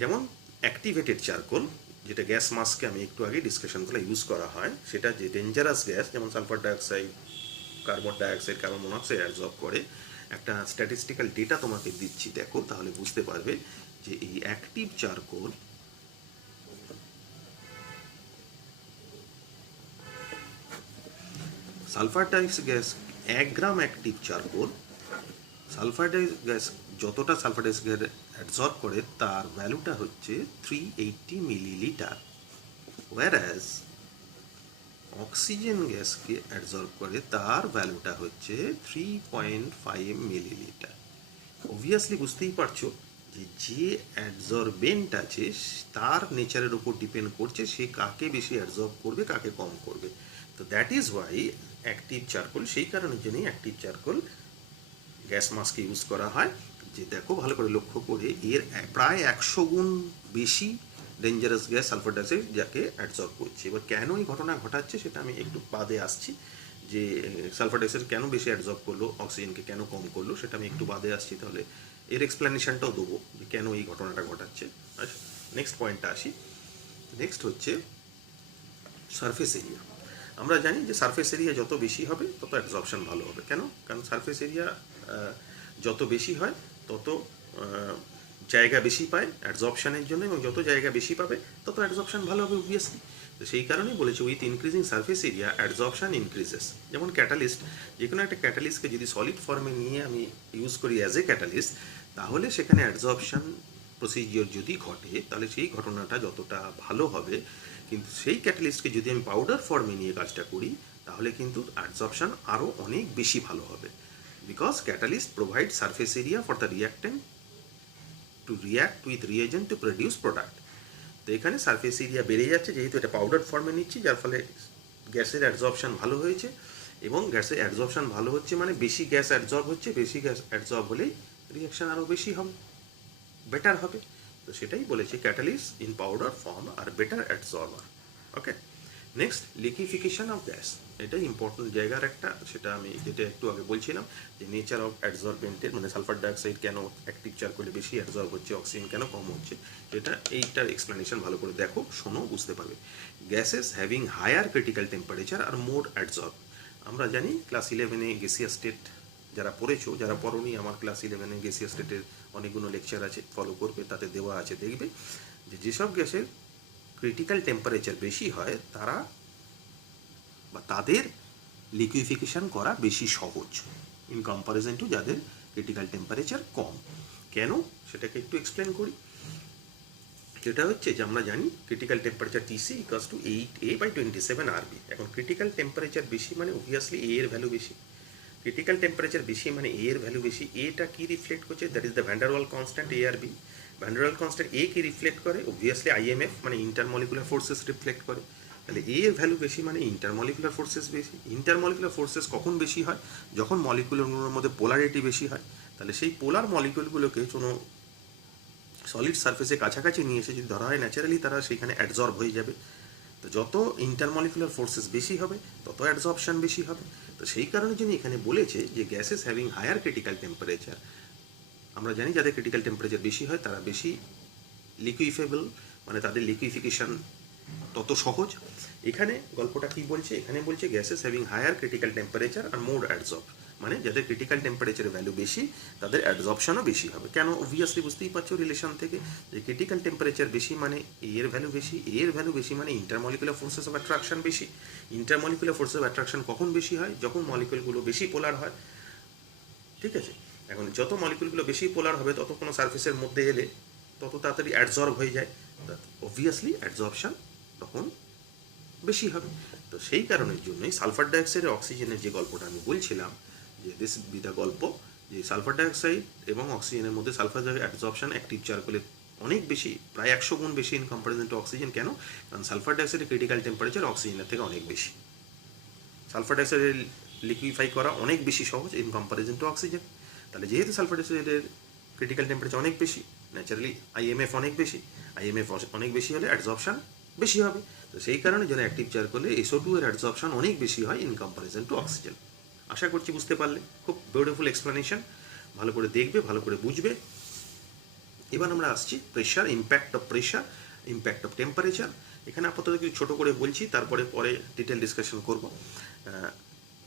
যেমন অ্যাক্টিভেটেড চারকোল, যেটা গ্যাস মাস্কে আমি একটু আগে ডিসকাশনগুলো ইউজ করা হয়, সেটা যে ডেঞ্জারাস গ্যাস যেমন sulphur dioxide, carbon dioxide, carbon monoxide absorb করে। একটা স্ট্যাটিস্টিক্যাল ডেটা তোমাকে দিচ্ছি, দেখো তাহলে বুঝতে পারবে যে এই active charcoal sulphur dioxide gas 1 gram active charcoal sulphur dioxide gas যতটা সালফার ডাইঅক্সাইড অ্যাবজর্ব করে তার ভ্যালুটা হচ্ছে 380 মিলিলিটার, ওয়ারাজ অক্সিজেন গ্যাসকে অ্যাবজর্ব করে তার ভ্যালুটা হচ্ছে 3.5 মিলিলিটার। অবভিয়াসলি বুঝতেই পারছো যে যে অ্যাবজর্বেন্ট আছে তার নেচারের উপর ডিপেন্ড করছে সে কাকে বেশি অ্যাবজর্ব করবে, কাকে কম করবে। তো that is Y active charcoal, সেই কারণের জন্যই অ্যাক্টিভ চারকোল গ্যাস মাস্কে ইউজ করা হয়। যে দেখো ভালো করে লক্ষ্য করে, এর প্রায় 100 গুণ বেশি ডেঞ্জারাস গ্যাস সালফার ডাইঅক্সাইড যাকে অ্যাবজর্ব করছে। এবার কেন এই ঘটনা ঘটাচ্ছে সেটা আমি একটু বাদে আসছি, যে সালফার ডাইঅক্সাইড কেন বেশি অ্যাবজর্ব করলো, অক্সিজেনকে কেন কম করলো, সেটা আমি একটু বাদে আসছি। তাহলে এর এক্সপ্লেনেশনটাও দেবো যে কেন এই ঘটনাটা ঘটাচ্ছে। আচ্ছা, নেক্সট পয়েন্টটা আসি। নেক্সট হচ্ছে সারফেস এরিয়া। আমরা জানি যে সারফেস এরিয়া যত বেশি হবে তত অ্যাবজর্পশন ভালো হবে। কেন? কারণ সারফেস এরিয়া যত বেশি হয় তত জায়গা বেশি পায় অ্যাবজর্পশনের জন্য, এবং যত জায়গা বেশি পাবে তত অ্যাবজর্পশন ভালো হবে অবভিয়াসলি। তো সেই কারণেই বলেছে with increasing surface area absorption increases. যেমন ক্যাটালিস্ট, যে কোনো একটা ক্যাটালিস্টকে যদি সলিড ফর্মে নিয়ে আমি ইউজ করি অ্যাজ এ ক্যাটালিস্ট, তাহলে সেখানে অ্যাবজর্পশন প্রসিজিওর যদি ঘটে তাহলে সেই ঘটনাটা যতটা ভালো হবে। কিন্তু সেই ক্যাটালিস্টকে যদি আমি পাউডার ফর্মে নিয়ে কাজটা করি তাহলে কিন্তু অ্যাবজর্পশন আরও অনেক বেশি ভালো হবে, because catalyst provide surface area for the reactant to react with reagent to produce product. তো এখানে সারফেস এরিয়া বেড়ে যাচ্ছে যেহেতু এটা পাউডার ফর্মে নিচ্ছি, যার ফলে গ্যাসের অ্যাবজর্পশন ভালো হয়েছে, এবং গ্যাসের অ্যাবজর্পশন ভালো হচ্ছে মানে বেশি গ্যাস অ্যাবজর্ব হচ্ছে, বেশি গ্যাস অ্যাবজর্ব হলেই রিঅ্যাকশন আরও বেশি হবে, বেটার হবে। তো সেটাই বলেছে catalyst in powder form are better absorber. Okay, next liquefaction of gas. এটা ইম্পর্টেন্ট জায়গার একটা, সেটা আমি যেটা একটু আগে বলছিলাম যে নেচার অফ অ্যাবজর্বেন্টের, মানে সালফার ডাইঅক্সাইড কেন অ্যাক্টিভ চারকোলে বেশি অ্যাবজর্ব হচ্ছে, অক্সিজেন কেন কম হচ্ছে, এটা এইটার এক্সপ্লেনেশন ভালো করে দেখো, শোনো, বুঝতে পারবে। Gases having higher critical temperature are more absorb. আমরা জানি ক্লাস 11-এ গ্যাসিয়াস স্টেট যারা পড়েছো, যারা পড়োনি আমার ক্লাস 11-এ গ্যাসিয়াস স্টেটের অনেকগুলো লেকচার আছে, ফলো করবে, তাতে দেওয়া আছে, দেখবে যে যেসব গ্যাসের ক্রিটিক্যাল টেম্পারেচার বেশি হয় তারা বা তাদের লিকুইফিকেশন করা বেশি সহজ ইন কম্পারিজন টু যাদের ক্রিটিক্যাল টেম্পারেচার কম। কেন সেটাকে একটু এক্সপ্লেন করি। যেটা হচ্ছে যে আমরা জানি critical temperature TC equals to 8a/27 আরবি। এখন ক্রিটিক্যাল টেম্পারেচার বেশি মানে অবভিয়াসলি এ এর ভ্যালু বেশি। ক্রিটিক্যাল টেম্পারেচার বেশি মানে এ এর ভ্যালু বেশি। এটা কি রিফ্লেক্ট করছে? That is the van der Waal constant a আর b. Van der Waal constant a কি রিফ্লেক্ট করে? অবভিয়াসলি আইএমএফ মানে ইন্টারমলিকুলার ফোর্সেস রিফ্লেক্ট করে। তাহলে এ এর ভ্যালু বেশি মানে ইন্টারমলিকুলার ফোর্সেস বেশি। ইন্টারমলিকুলার ফোর্সেস কখন বেশি হয়? যখন মলিকুলগুলোর মধ্যে পোলারিটি বেশি হয়। তাহলে সেই পোলার মলিকুলগুলোকে কোনো সলিড সারফেসে কাছাকাছি নিয়ে এসে যদি ধরা হয়, ন্যাচারালি তারা সেখানে অ্যাবজর্ব হয়ে যাবে। তো যত ইন্টারমলিকুলার ফোর্সেস বেশি হবে তত অ্যাবজর্পশন বেশি হবে। তো সেই কারণের জন্য এখানে বলেছে যে gases having higher critical temperature, আমরা জানি যাদের ক্রিটিক্যাল টেম্পারেচার বেশি হয় তারা বেশি লিকুইফেবল, মানে তাদের লিকুইফিকেশন তত সহজ। এখানে গল্পটা কি বলছে? এখানে বলছে gases having higher critical temperature are more absorb, মানে যাদের ক্রিটিক্যাল টেম্পারেচারের ভ্যালু বেশি তাদের অ্যাবজর্পশনও বেশি হবে। কেন? অবভিয়াসলি বুঝতেই পারছো রিলেশন থেকে, যে ক্রিটিক্যাল টেম্পারেচার বেশি মানে এ এর ভ্যালু বেশি, এ এর ভ্যালু বেশি মানে ইন্টারমলিকুলার ফোর্সেস অফ অ্যাট্রাকশন বেশি। ইন্টারমলিকুলার ফোর্সেস অফ অ্যাট্রাকশন কখন বেশি হয়? যখন মলিকুলগুলো বেশি পোলার হয়। ঠিক আছে, এখন যত মলিকুলগুলো বেশি পোলার হবে তত কোনো সারফেসের মধ্যে এলে তত তাড়াতাড়ি অ্যাবজর্ব হয়ে যায়, অবভিয়াসলি অ্যাবজর্পশন তখন বেশি হবে। তো সেই কারণের জন্যই সালফার ডাইঅক্সাইডের অক্সিজেনের যে গল্পটা আমি বলছিলাম, যে দিস বিটা গল্প, যে সালফার ডাইঅক্সাইড এবং অক্সিজেনের মধ্যে সালফার ডাইঅক্সাইড অ্যাবজর্পশন অ্যাক্টিভ চারকোলে অনেক বেশি, প্রায় 100 গুণ বেশি ইন কম্পারিজন টু অক্সিজেন। কেন? কারণ সালফার ডাইঅক্সাইডের ক্রিটিক্যাল টেম্পারেচার অক্সিজেনের থেকে অনেক বেশি। সালফার ডাইঅক্সাইডের লিকুইফাই করা অনেক বেশি সহজ ইন কম্পারিজন টু অক্সিজেন। তাহলে যেহেতু সালফার ডাইঅক্সাইডের ক্রিটিক্যাল টেম্পারেচার অনেক বেশি, ন্যাচারালি আইএমএফ অনেক বেশি, আইএমএফ অনেক বেশি হলে অ্যাবজর্পশন বেশি হবে। তো সেই কারণে যেন অ্যাক্টিভ চারকোলে SO2 এর অ্যাবজর্পশন অনেক বেশি হয় ইন কম্পারিজন টু অক্সিজেন। আশা করছি বুঝতে পারলে। খুব বিউটিফুল এক্সপ্লেনেশন, ভালো করে দেখবে, ভালো করে বুঝবে। এবার আমরা আসছি pressure, impact of pressure impact of temperature. এখানে আপাতত কিছু ছোটো করে বলছি, তারপরে পরে ডিটেল ডিসকাশন করব।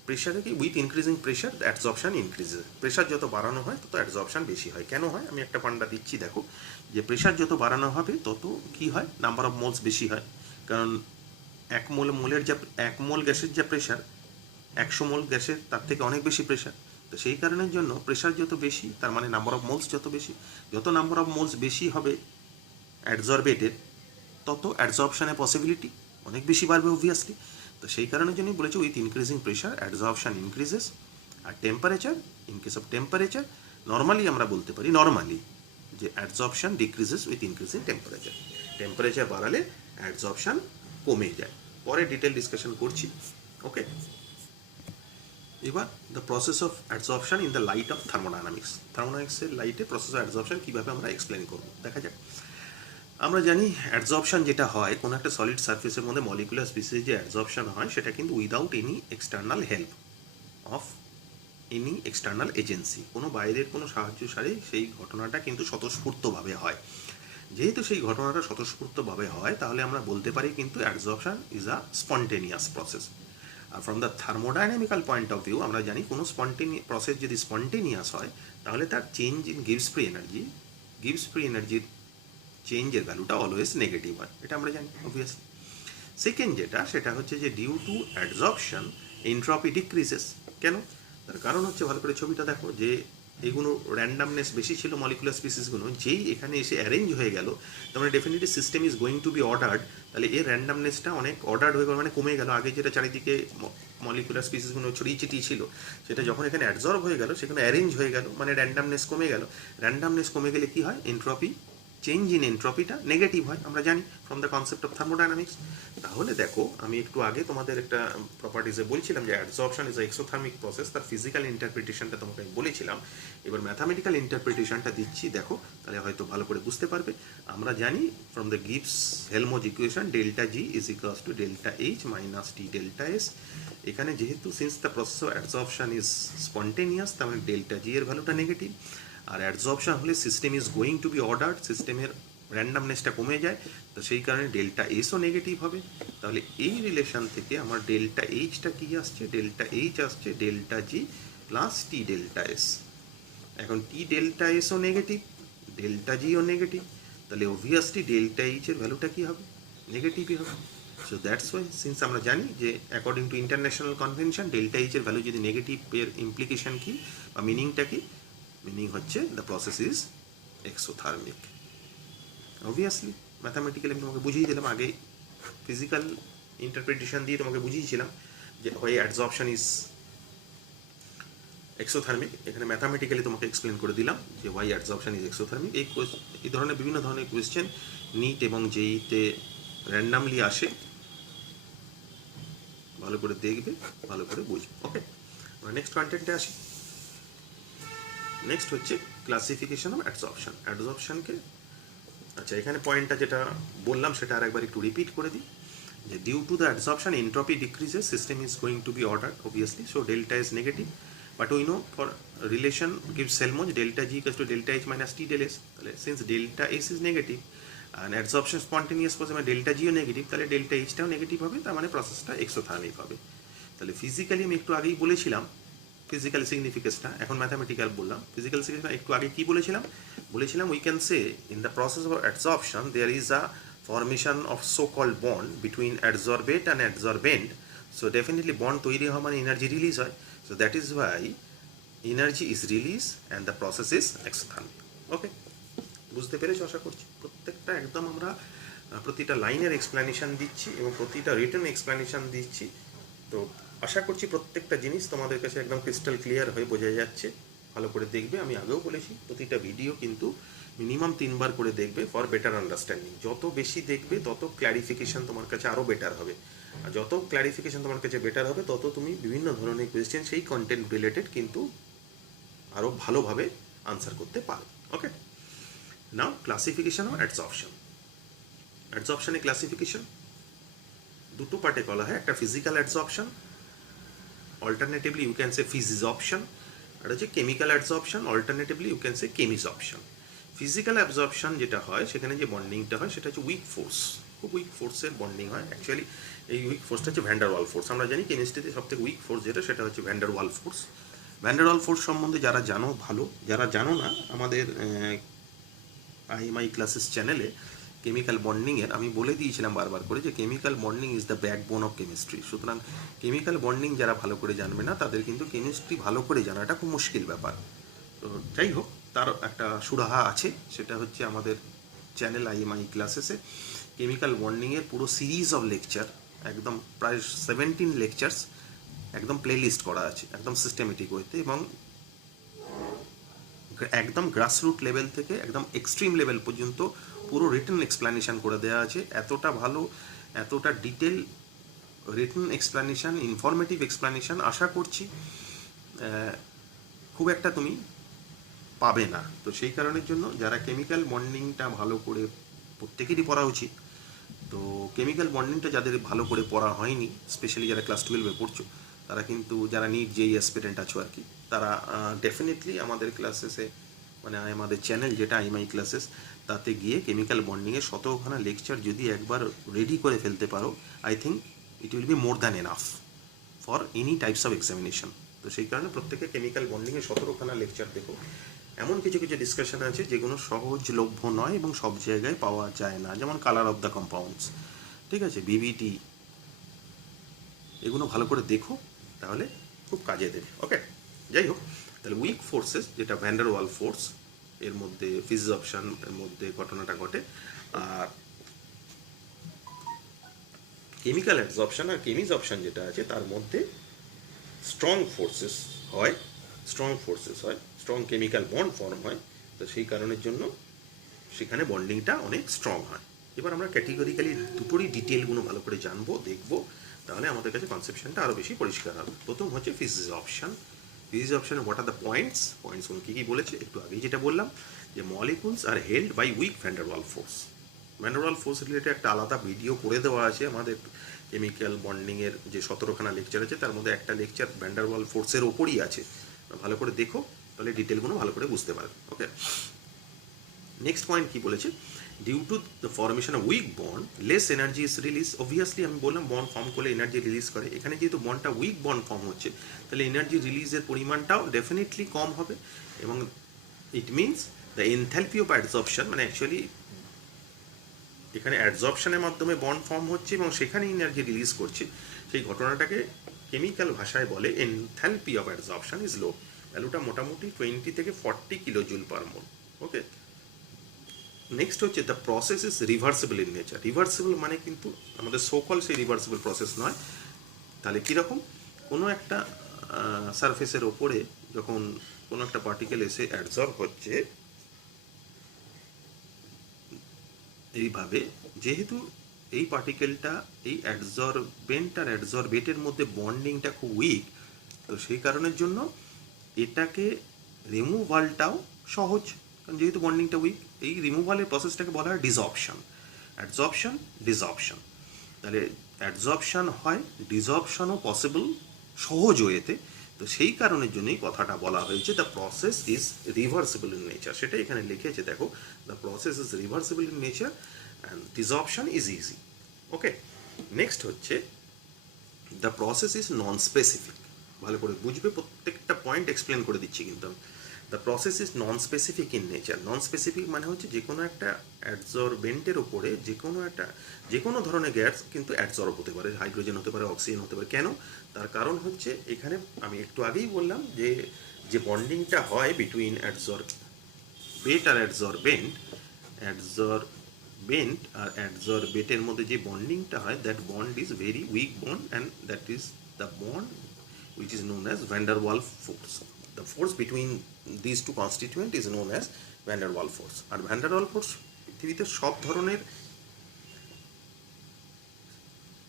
প্রেশারে কি with increasing pressure adsorption increases, pressure যত বাড়ানো হয় তত অ্যাডজর্পশন বেশি হয়। কেন হয় আমি একটা পান্ডা দিচ্ছি, দেখো যে প্রেশার যত বাড়ানো হবে তত কি হয়, নাম্বার অফ মোলস বেশি হয়। কারণ এক মোল গ্যাসের যা প্রেশার 100 মোল গ্যাসের তার থেকে অনেক বেশি প্রেশার। তো সেই কারণের জন্য প্রেশার যত বেশি তার মানে নাম্বার অফ মোলস যত বেশি, যত নাম্বার অফ মোলস বেশি হবে অ্যাডজর্বেটেড তত অ্যাডজর্পশনের পসিবিলিটি অনেক বেশি বাড়বে অবভিয়াসলি। তো সেই কারণের জন্যই বলেছে with increasing pressure adsorption increases. আর temperature, in case of temperature normally আমরা বলতে পারি যে adsorption decreases with increasing temperature. Temperature বাড়ালে অ্যাডজর্পশন কমে যায়, পরে ডিটেল ডিসকাশন করছি। ওকে, এবার the process of adsorption in the light of thermodynamics. থার্মোডাইনামিক্সের লাইটে প্রসেস অফ অ্যাডজর্পশন কীভাবে আমরা এক্সপ্লেন করব দেখা যাক। আমরা জানি অ্যাডজর্পশন যেটা হয় কোনো একটা সলিড সারফেসের মধ্যে মলিকুলার স্পিসিস যে অ্যাডজর্পশন হয় সেটা কিন্তু without any external help of any external agency, কোনো বাইরের কোনো সাহায্য ছাড়াই সেই ঘটনাটা কিন্তু স্বতঃস্ফূর্তভাবে হয়। যেহেতু সেই ঘটনাটা স্বতঃস্ফূর্তভাবে হয় তাহলে আমরা বলতে পারি কিন্তু adsorption is a spontaneous process. আর from the thermodynamical point of view আমরা জানি কোনো প্রসেস যদি স্পন্টেনিয়াস হয় তাহলে তার চেঞ্জ ইন গিভস ফ্রি এনার্জির চেঞ্জের ভ্যালুটা অলওয়েজ নেগেটিভ হয়, এটা আমরা জানি অবভিয়াসলি। সেকেন্ড যেটা সেটা হচ্ছে যে ডিউ টু অ্যাডজর্পশন এন্ট্রপি ডিক্রিজেস। কেন? তার কারণ হচ্ছে ভালো করে ছবিটা দেখো যে এগুলো র্যান্ডামনেস বেশি ছিল মলিকুলার স্পিসিসগুলো, যেই এখানে এসে অ্যারেঞ্জ হয়ে গেল তার মানে definitely system is going to be ordered, তাহলে এর র্যান্ডামনেসটা অনেক অর্ডার্ড হয়ে গেল মানে কমে গেল। আগে যেটা চারিদিকে মলিকুলার স্পিসিসগুলো ছড়িয়ে ছিটিয়ে ছিল সেটা যখন এখানে অ্যাডজর্ব হয়ে গেল সেখানে অ্যারেঞ্জ হয়ে গেল মানে র্যান্ডামনেস কমে গেল। র্যান্ডামনেস কমে গেলে কি হয়, এন্ট্রপি চেঞ্জ ইন এন্ট্রপিটা নেগেটিভ হয়, আমরা জানি from the concept of thermodynamics. তাহলে দেখো আমি একটু আগে তোমাদের একটা প্রপার্টিসে বলছিলাম যে অ্যাডজর্পশন ইজ এক্সোথার্মিক প্রসেস, তার ফিজিক্যাল ইন্টারপ্রিটেশনটা তোমাকে বলেছিলাম, এবার ম্যাথামেটিক্যাল ইন্টারপ্রিটেশনটা দিচ্ছি, দেখো তাহলে হয়তো ভালো করে বুঝতে পারবে। আমরা জানি ফ্রম দ্য গিভস Helmholtz equation delta G is equals to delta H minus T delta S. এখানে যেহেতু since the process of adsorption is spontaneous তার মানে ডেল্টা জি এর ভ্যালুটা নেগেটিভ। আর অ্যাডজর্পশন হলে system is going to be ordered, সিস্টেমের র্যান্ডামনেসটা কমে যায়, তো সেই কারণে ডেল্টা এসও নেগেটিভ হবে। তাহলে এই রিলেশন থেকে আমার ডেল্টা এইচটা কী আসছে, ডেল্টা এইচ আসছে delta G plus T delta S. এখন টি ডেল্টা এসও নেগেটিভ, ডেল্টা জিও নেগেটিভ, তাহলে অবভিয়াসলি ডেল্টা এইচের ভ্যালুটা কী হবে, নেগেটিভই হবে। সো দ্যাটস ওয়াই সিন্স আমরা জানি যে according to international convention delta এইচের ভ্যালু যদি নেগেটিভ এর ইমপ্লিকেশন কী বা মিনিংটা কী, মিনিং হচ্ছে the process is exothermic. Obviously mathematically আমি তোমাকে বুঝিয়ে দিলাম, আগে ফিজিক্যাল ইন্টারপ্রিটেশন দিয়ে তোমাকে বুঝিয়েছিলাম যে ওই অ্যাডজর্পশন ইজ এক্সোথার্মিক, এখানে ম্যাথামেটিক্যালি তোমাকে এক্সপ্লেন করে দিলাম যে ওয়াই অ্যাডজর্পশন ইজ এক্সোথার্মিক। এই ধরনের বিভিন্ন ধরনের কোয়েশ্চেন নিট এবং জেইতে র্যান্ডামলি আসে, ভালো করে দেখবে, ভালো করে বুঝবে। ওকে, আমরা নেক্সট কন্টেন্টে আসি। নেক্সট হচ্ছে ক্লাসিফিকেশন অফ অ্যাডজর্পশন। অ্যাডজর্পশনকে আচ্ছা এখানে পয়েন্টটা যেটা বললাম সেটা আরেকবার একটু রিপিট করে দিই যে due to the adsorption entropy decreases, system is going to be ordered obviously, so delta is negative, but we know for relation gives Helmholtz delta G equals to delta H minus T del S, তাহলে since delta S is negative and adsorption spontaneous process মানে delta জিও negative, তাহলে delta এইচটাও negative হবে, তার মানে প্রসেসটা exothermic হবে। তাহলে ফিজিক্যালি আমি একটু আগেই বলেছিলাম ফিজিক্যাল সিগনিফিকেন্সটা, এখন ম্যাথামেটিক্যাল বললাম। ফিজিক্যাল সিগনিফিকেন্স একটু আগে কি বলেছিলাম we can say in the process of adsorption there is a formation of so called bond between adsorbate and adsorbent. So definitely bond তৈরি হওয়া মানে এনার্জি রিলিজ হয়, so that is why energy is release and the process is exothermic. Okay, বুঝতে পেরেছো আশা করছি। প্রত্যেকটা একদম আমরা প্রতিটা লাইনের এক্সপ্লেনেশন দিচ্ছি এবং প্রতিটা রিটেন এক্সপ্লেনেশন দিচ্ছি, তো আশা করছি প্রত্যেকটা জিনিস তোমাদের কাছে একদম ক্রিস্টাল ক্লিয়ার হয়ে বোঝা যাচ্ছে। ভালো করে দেখবে, আমি আগেও বলেছি প্রতিটা ভিডিও কিন্তু মিনিমাম 3 বার করে দেখবে ফর বেটার আন্ডারস্ট্যান্ডিং। যত বেশি দেখবে তত ক্ল্যারিফিকেশন তোমার কাছে আরও বেটার হবে, আর যত ক্ল্যারিফিকেশন তোমার কাছে বেটার হবে তত তুমি বিভিন্ন ধরনের কোয়েশ্চেন সেই কন্টেন্ট রিলেটেড কিন্তু আরও ভালোভাবে আনসার করতে পারো। Okay, now classification of adsorption. অ্যাডসর্পশনের ক্লাসিফিকেশন দুটো পার্টে বলা হয়, একটা physical adsorption, alternatively you can say physisorption, আর হচ্ছে chemical adsorption, alternatively you can say chemisorption. Physical absorption যেটা হয় সেখানে যে বন্ডিংটা হয় সেটা হচ্ছে উইক ফোর্স, খুব উইক ফোর্সের বন্ডিং হয়। অ্যাকচুয়ালি এই উইক ফোর্সটা হচ্ছে ভ্যান্ডার ওয়াল ফোর্স। আমরা জানি কেমিস্ট্রিতে সবথেকে উইক ফোর্স যেটা সেটা হচ্ছে van der Waals force. Van der Waals force সম্বন্ধে যারা জানো ভালো, যারা জানো না আমাদের আইএমআই ক্লাসেস চ্যানেলে কেমিক্যাল বন্ডিংয়ের আমি বলে দিয়েছিলাম বারবার করে যে chemical bonding is the backbone of chemistry. সুতরাং কেমিক্যাল বন্ডিং যারা ভালো করে জানবে না তাদের কিন্তু কেমিস্ট্রি ভালো করে জানাটা খুব মুশকিল ব্যাপার। তো যাই হোক, তার একটা সুরাহা আছে, সেটা হচ্ছে আমাদের চ্যানেল আইএমআই ক্লাসেসে কেমিক্যাল বন্ডিংয়ের পুরো সিরিজ অফ লেকচার, একদম প্রায় 17 লেকচার্স একদম প্লেলিস্ট করা আছে একদম সিস্টেমেটিক ওয়েতে, এবং একদম গ্রাসরুট লেভেল থেকে একদম এক্সট্রিম লেভেল পর্যন্ত পুরো রিটেন এক্সপ্লানেশন করে দেওয়া আছে। এতটা ভালো, এতটা detail written explanation, informative explanation আশা করছি খুব একটা তুমি পাবে না। তো সেই কারণের জন্য যারা কেমিক্যাল বন্ডিংটা ভালো করে, প্রত্যেকেরই পড়া উচিত। তো কেমিক্যাল বন্ডিংটা যাদের ভালো করে পড়া হয়নি, স্পেশালি যারা ক্লাস 12-এ পড়ছো, তারা কিন্তু, যারা নিট যেই অ্যাসপিরেন্ট আছো আর কি, তারা ডেফিনেটলি আমাদের ক্লাসেসে, মানে আমাদের চ্যানেল যেটা আইএমআই ক্লাসেস, তাতে গিয়ে কেমিক্যাল বন্ডিংয়ের 17খানা লেকচার যদি একবার রেডি করে ফেলতে পারো, I think it will be more than enough for any types of examination. তো সেই কারণে প্রত্যেকে কেমিক্যাল বন্ডিংয়ের 17খানা লেকচার দেখো। এমন কিছু কিছু ডিসকাশন আছে যেগুলো সহজলভ্য নয় এবং সব জায়গায় পাওয়া যায় না, যেমন কালার অফ দ্য কম্পাউন্ডস, ঠিক আছে, বিবিটি, এগুলো ভালো করে দেখো, তাহলে খুব কাজে দেবে। ওকে, যাই হোক, তাহলে উইক ফোর্সেস যেটা ভ্যান্ডার ওয়াল ফোর্স, এর মধ্যে ফিজিওপশন এর মধ্যে ঘটনাটা ঘটে, আর কেমিক্যাল অ্যাবজর্পশন আর কেমিজপশন যেটা আছে তার মধ্যে স্ট্রং ফোর্সেস হয়, স্ট্রং কেমিক্যাল বন্ড ফর্ম হয়। তো সেই কারণের জন্য সেখানে বন্ডিংটা অনেক স্ট্রং হয়। এবার আমরা ক্যাটেগরিক্যালি দুটোরই ডিটেলগুলো ভালো করে জানবো, দেখবো, তাহলে আমাদের কাছে কনসেপশনটা আরও বেশি পরিষ্কার হবে। প্রথম হচ্ছে ফিজিওপশন। ফিজিওপশনে হোয়াট আর দ্য পয়েন্টসগুলো কী কী বলেছে একটু আগেই যেটা বললাম, যে molecules are held by weak van der Waals force. Van der Waals force related একটা আলাদা ভিডিও করে দেওয়া আছে আমাদের কেমিক্যাল বন্ডিংয়ের যে 17খানা লেকচার আছে, তার মধ্যে একটা লেকচার ভ্যান্ডার ওয়াল ফোর্সের ওপরই আছে, ভালো করে দেখো, তাহলে ডিটেলগুলো ভালো করে বুঝতে পারবে। ওকে, নেক্সট পয়েন্ট কি বলেছে, due to the formation of weak bond less energy is release. Obviously আমি বললাম বন্ড ফর্ম করলে এনার্জি রিলিজ করে, এখানে যেহেতু বন্ডটা উইক বন্ড ফর্ম হচ্ছে, তাহলে এনার্জি রিলিজের পরিমাণটাও ডেফিনেটলি কম হবে, এবং it means the enthalpy of adsorption, মানে অ্যাকচুয়ালি এখানে অ্যাডসর্পশনের মাধ্যমে বন্ড ফর্ম হচ্ছে এবং সেখানে এনার্জি রিলিজ করছে, সেই ঘটনাটাকে কেমিক্যাল ভাষায় বলে এনথ্যালপি অফ অ্যাডসর্পশন ইজ লো। ভ্যালুটা মোটামুটি 20 থেকে 40 কিলোজুল পার মোল। ওকে, নেক্সট হচ্ছে the process is reversible in nature. Reversible মানে কিন্তু আমাদের সোকল সেই রিভার্সিবল প্রসেস নয়। তাহলে কীরকম, কোনো একটা সারফেসের ওপরে যখন কোনো একটা পার্টিকেল এসে অ্যাডসর্ব হচ্ছে, এইভাবে, যেহেতু এই পার্টিকেলটা এই অ্যাডসর্বেন্ট আর অ্যাডসর্বেটের মধ্যে বন্ডিংটা খুব উইক, তো সেই কারণের জন্য এটাকে রিমুভালটাও সহজ, কারণ যেহেতু বন্ডিংটা উইক। এই রিমুভালের প্রসেসটাকে বলা হয় ডিসঅপশন। অ্যাডসর্পশন, ডিসঅপশন। তাহলে অ্যাডসর্পশন হয়, ডিসঅপশনও পসিবল সহজ ওয়েতে। তো সেই কারণের জন্যই কথাটা বলা হয়েছে the process is reversible in nature. সেটা এখানে লিখেছে, দেখো, the process is reversible in nature and desorption is easy. Okay, next হচ্ছে the process is non specific. ভালো করে বুঝবে, প্রত্যেকটা পয়েন্ট এক্সপ্লেন করে দিচ্ছি কিন্তু আমি। The process is non specific in nature. Non specific মানে হচ্ছে যে কোনো একটা অ্যাডসর্বেন্টের ওপরে যে কোনো ধরনের গ্যাস কিন্তু অ্যাডসর্ব হতে পারে, হাইড্রোজেন হতে পারে, অক্সিজেন হতে পারে। কেন? তার কারণ হচ্ছে এখানে আমি একটু আগেই বললাম যে বন্ডিংটা হয় বিটুইন অ্যাডসর্বেট আর অ্যাডসর্বেন্ট আর অ্যাডসর্বেটের মধ্যে যে বন্ডিংটা হয়, that bond is very weak bond and that is the bond which is known as van der Waals force. The force between these two constituent is known as van der Waals force. আর van der Waals force পৃথিবীতে সব ধরনের